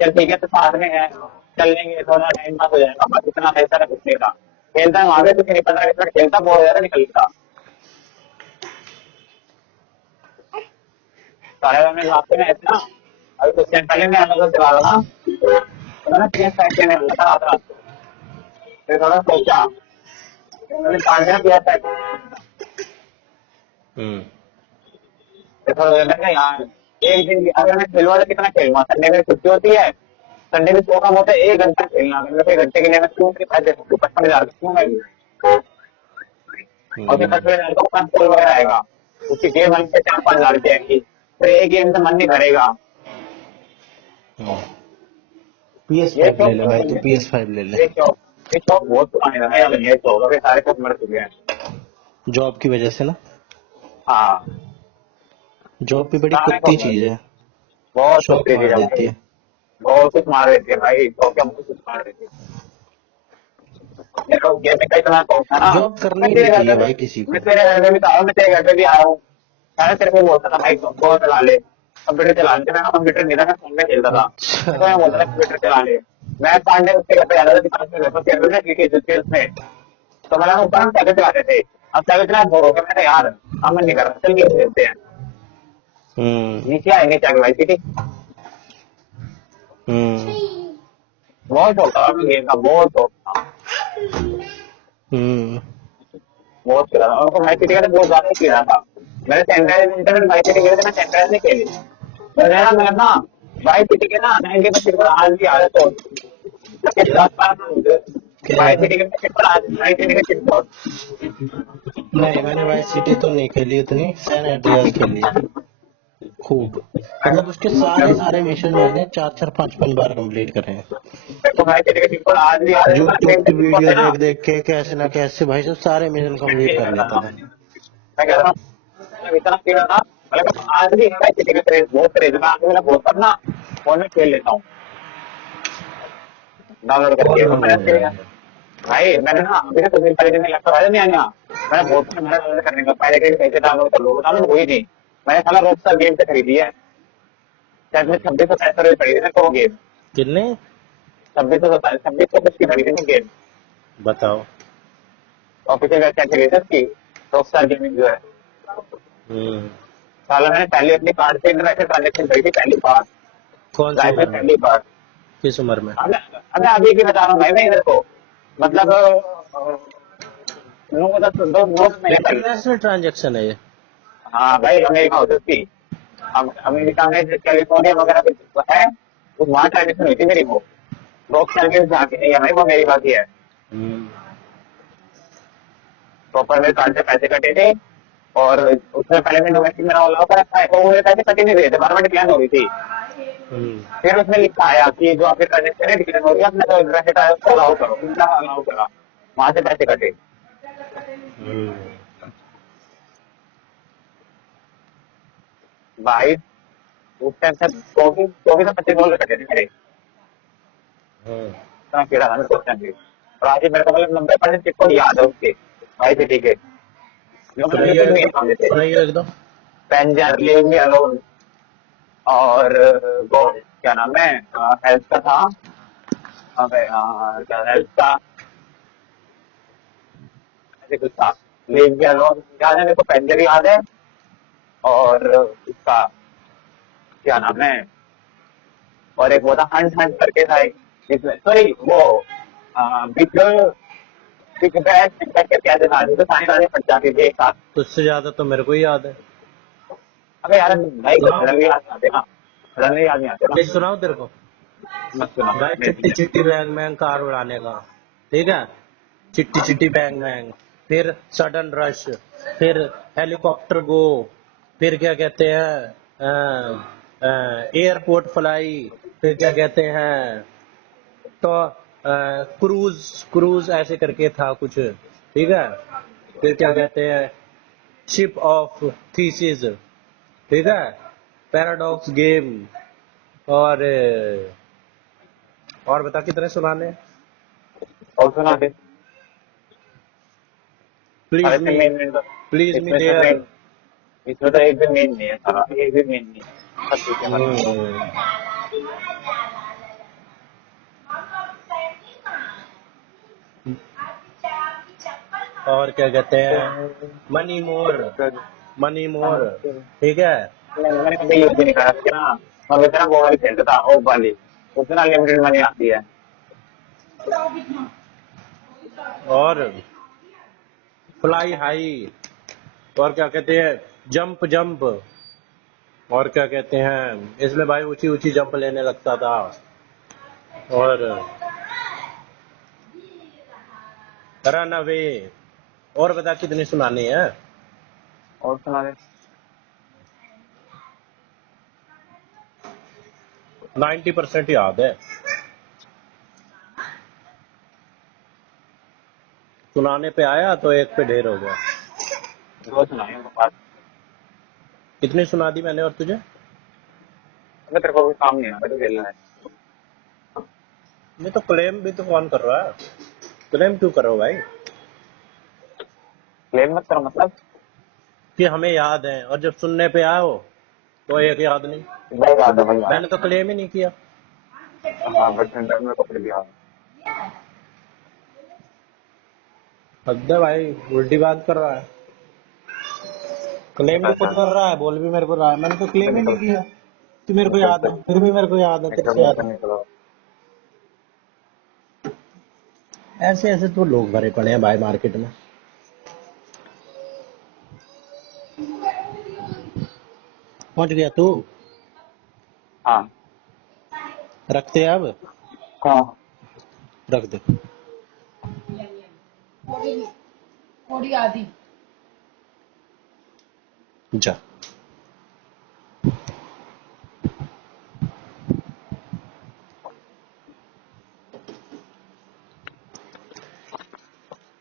चल ठीक है तो साथ में है, चल लेंगे थोड़ा टाइम पास हो जाएगा, बस इतना पैसा है कुछ नहीं था। खेलता है वहां पे कुछ नहीं, 15 मिनट खेलता, बहुत ज्यादा निकलता। सारे में रास्ते में ऐसे ना, अभी कुछ टाइम पहले मैं अमेज़न चला रहा था, तो मैंने PS5 लेने लगा था रात रात को। फिर थोड़ा सोचा, मैंने 5 दिन PS5, हम्म। फिर थोड़ा लगा यार, एक दिन अगर मैं खेलूंगा तो कितना खेलूंगा, संडे में छुट्टी होती है, संडे में सो कम होता है, 1 घंटा खेलना, अगर मेरे को 1 घंटे के लिए मैं क्यों नहीं पैसे 55,000 क्यों मैं लूं? और फिर 55,000 का कंसोल वगैरह आएगा, उसकी गेम वाली से 4-5 हजार की आएगी, फिर एक गेम से मन नहीं करेगा। ये PS5 ले ले भाई, तू शौक, PS5 ले ले। ये शौक, ये शौक बहुत पुराने रहा है, अब ये शौक अभी सारे शौक मर चुके हैं। जॉब की वजह से ना, हाँ, जॉब भी बड़ी सारे कुत्ती शौक चीज है, बहुत शौक कुत्ते मार थे देती भाई, है। बहुत कुछ मार देते हैं भाई, शौक क्या बहुत कुछ मार देते हैं। मेरे को गेम का इतना शौक था ना, जॉब करनी मैं नहीं तेरे घर पे चाहिए भी, भाई किसी मैं को। तेरे घर पे भी था, मैं तेरे घर पे भी आया हूँ, मैंने तेरे को बोलता था भाई फोन चला ले, कंप्यूटर चला ले, मैं कंप्यूटर नहीं था, मैं फोन में खेलता था, अच्छा। तो मैं बोलता था कंप्यूटर चला ले। मैं पांडे उसके घर पे जाता था, दुकान पे घर पर उसमें, तो मैंने ऊपर हम साइकिल चलाते थे। अब साइकिल चला बोर हो गया, मैंने यार अब मन नहीं कर रहा, चल गेम खेलते हैं। हम्म। नीचे आए, नीचे आके भाई सीटी, हम्म। बहुत शौक था गेम का, बहुत शौक था, हम्म। बहुत खेला था, उनको मैच सिटी का तो बहुत ज्यादा खेला था। मैंने सेंट्रल इंटरनेट मैच सिटी खेले थे, मैं सेंट्रल नहीं खेली, मैं ना भाई सिटी के ना 90% पर आज भी आ रहे तो क्या भाई यार? सिटी के पर आज भाई सिटी के चिट, नहीं, मैंने वाइस सिटी तो नहीं खेली उतनी, सैन एंड्रियास खेली है खूब। मतलब उसके सारे सारे मिशन मैंने 4-4 5-5 बार कंप्लीट करे हैं। तो भाई सिटी के चिट पर आज भी आ रहे तो यूट्यूब की चिट वीडियो है ना। देख देख के कैसे ना कैसे भाई सब सारे मिशन कंप्लीट कर लेते थे। मैं कह रहा हूँ, मतलब इतना खेला था, मतलब आज भी है भाई सिटी का क्रेज, बहुत क्रेज है, मैं आगे मेरा बहुत अपना फोन में खेल लेता हूँ, डाउनलोड करके, और मैंने फिर भाई मैंने ना अभी ना कुछ दिन पहले दिन लैपटॉप आया नहीं आया, मैंने बहुत मेहनत डाउनलोड करने का, पहले के कैसे डाउनलोड कर लो, डाउनलोड हुई नहीं, मैंने साला रोस्टर गेम से खरीदी है, शायद मैं 2675 रुपये खरीदी है वो गेम, कितने? 2600 कुछ की खरीदी थी गेम, बताओ। ऑफिशियल वेबसाइट से खरीदी थी, रोस्टर गेमिंग जो है। हम्म। साला मैंने पहले अपने कार्ड से इंटरनेशनल ट्रांजेक्शन करी थी, पहली बार कौन सी लाइफ में, उम्र में? पहली बार। किस उम्र में? अब अब अभी की बता रहा हूँ भाई मैं इधर को, मतलब 9 महीने पहले। इंटरनेशनल ट्रांजैक्शन है ये? हाँ भाई, अमेरिका होती थी, अब अमेरिका में कैलिफोर्निया वगैरह कुछ है, तो वहाँ ट्रांजेक्शन हुई थी मेरी, वो रोक सर्विस जाके नहीं है भाई, वो अमेरिका की है। हम्म। प्रॉपर मेरे कार्ड से पैसे कटे थे, और उसमें पहले मैं डोमेस्टिक मेरा अलाउ करा था, वो मेरे पैसे कटे नहीं रहे थे, बार बार डिक्लाइन हो रही थी। हम्म। फिर उसमें लिखा आया कि जो आपके ट्रांजेक्शन है डिक्लाइन हो रही है, अपना जो इंटरेस्ट है उसको अलाउ करो, उनका अलाउ करा, वहां से पैसे कटे हम्म। भाई। उस टाइम से 24 से 25 डॉलर कटे थे मेरे, हम्म। इतना कीड़ा था मेरे को उस टाइम पे। और आज भी मेरे को मतलब 90% चिट याद है उसके, भाई सिटी के, जो मैंने सुनाइए कुछ भी एकदम, नहीं काम देते, सुनाइए एकदम। पेंजर लीव मी अलोन, और वो क्या नाम है, हेल्थ का था, अबे क्या हेल्थ का, ऐसे कुछ था, लीव मी अलोन याद है मेरे को, पेंजर याद है, और उसका क्या नाम है, और एक वो था हंट हंट करके था एक, जिसमें सॉरी वो बिग बिग बैग करके कैसे था, तो सारी गाने फट जाती थी एक साथ। तुझसे ज्यादा तो मेरे को ही याद है। अबे यार भाई सुनाओ, रंग याद नहीं आते ना, रंग याद नहीं आते ना, ये सुनाओ तेरे को। मत सुना भाई चिट्टी चिट्टी बैंग बैंग कार उड़ाने का, ठीक है? चिट्टी चिट्टी बैंग बैंग, फिर सडन रश, फिर हेलीकॉप्टर गो, फिर क्या कहते हैं एयरपोर्ट फ्लाई, फिर क्या कहते हैं तो क्रूज, क्रूज ऐसे करके था कुछ, ठीक है? फिर क्या कहते हैं शिप ऑफ थीसिस, ठीक है? पैराडॉक्स गेम, और और बता कितने सुनाने हैं? और सुना दे। प्लीज सारे मी, मेन मेन प्लीज मी इसमें से देयर। इसमें तो एक भी मेन नहीं है सारा, एक भी मेन नहीं है, सब ठीक है मतलब। और क्या कहते हैं, मनी मोर, मनी मोर, ठीक है। मैंने कभी यूज भी नहीं करा उसके ना। मैं बेचारा वो वाली खेलता था, ओ वाली, उसमें अनलिमिटेड मनी आती है। और फ्लाई हाई, और क्या कहते हैं, जंप जंप, और क्या कहते हैं, इसमें भाई ऊंची ऊंची जंप लेने लगता था। और रन अवे, और बता कितनी सुनानी है। और सुना दे। 90% याद है, सुनाने पे आया तो एक पे ढेर हो गया। दो सुनाए बात। कितनी सुना दी मैंने और तुझे। अबे तेरे को कोई काम नहीं है, अबे तो खेलना है। नहीं तो क्लेम भी तो कौन कर रहा है, क्लेम क्यों करो भाई, क्लेम मत करो मतलब। कि हमें याद है और जब सुनने पे आओ तो एक याद नहीं। भाई बात है भाई यार। मैंने तो क्लेम ही नहीं किया। हाँ बट सेंटर में कपड़े दिया। हद है भाई, उल्टी बात कर रहा है, क्लेम भी खुद कर रहा है, बोल भी मेरे को रहा है, मैंने तो क्लेम ही नहीं किया कि मेरे को याद है, फिर भी मेरे को याद है, तेरे से याद है। निकलो। ऐसे ऐसे तो लोग भरे पड़े हैं भाई मार्केट में। पहुंच गया तू, हाँ। रखते हैं अब, हाँ। रख दे। थोड़ी थोड़ी आधी जा।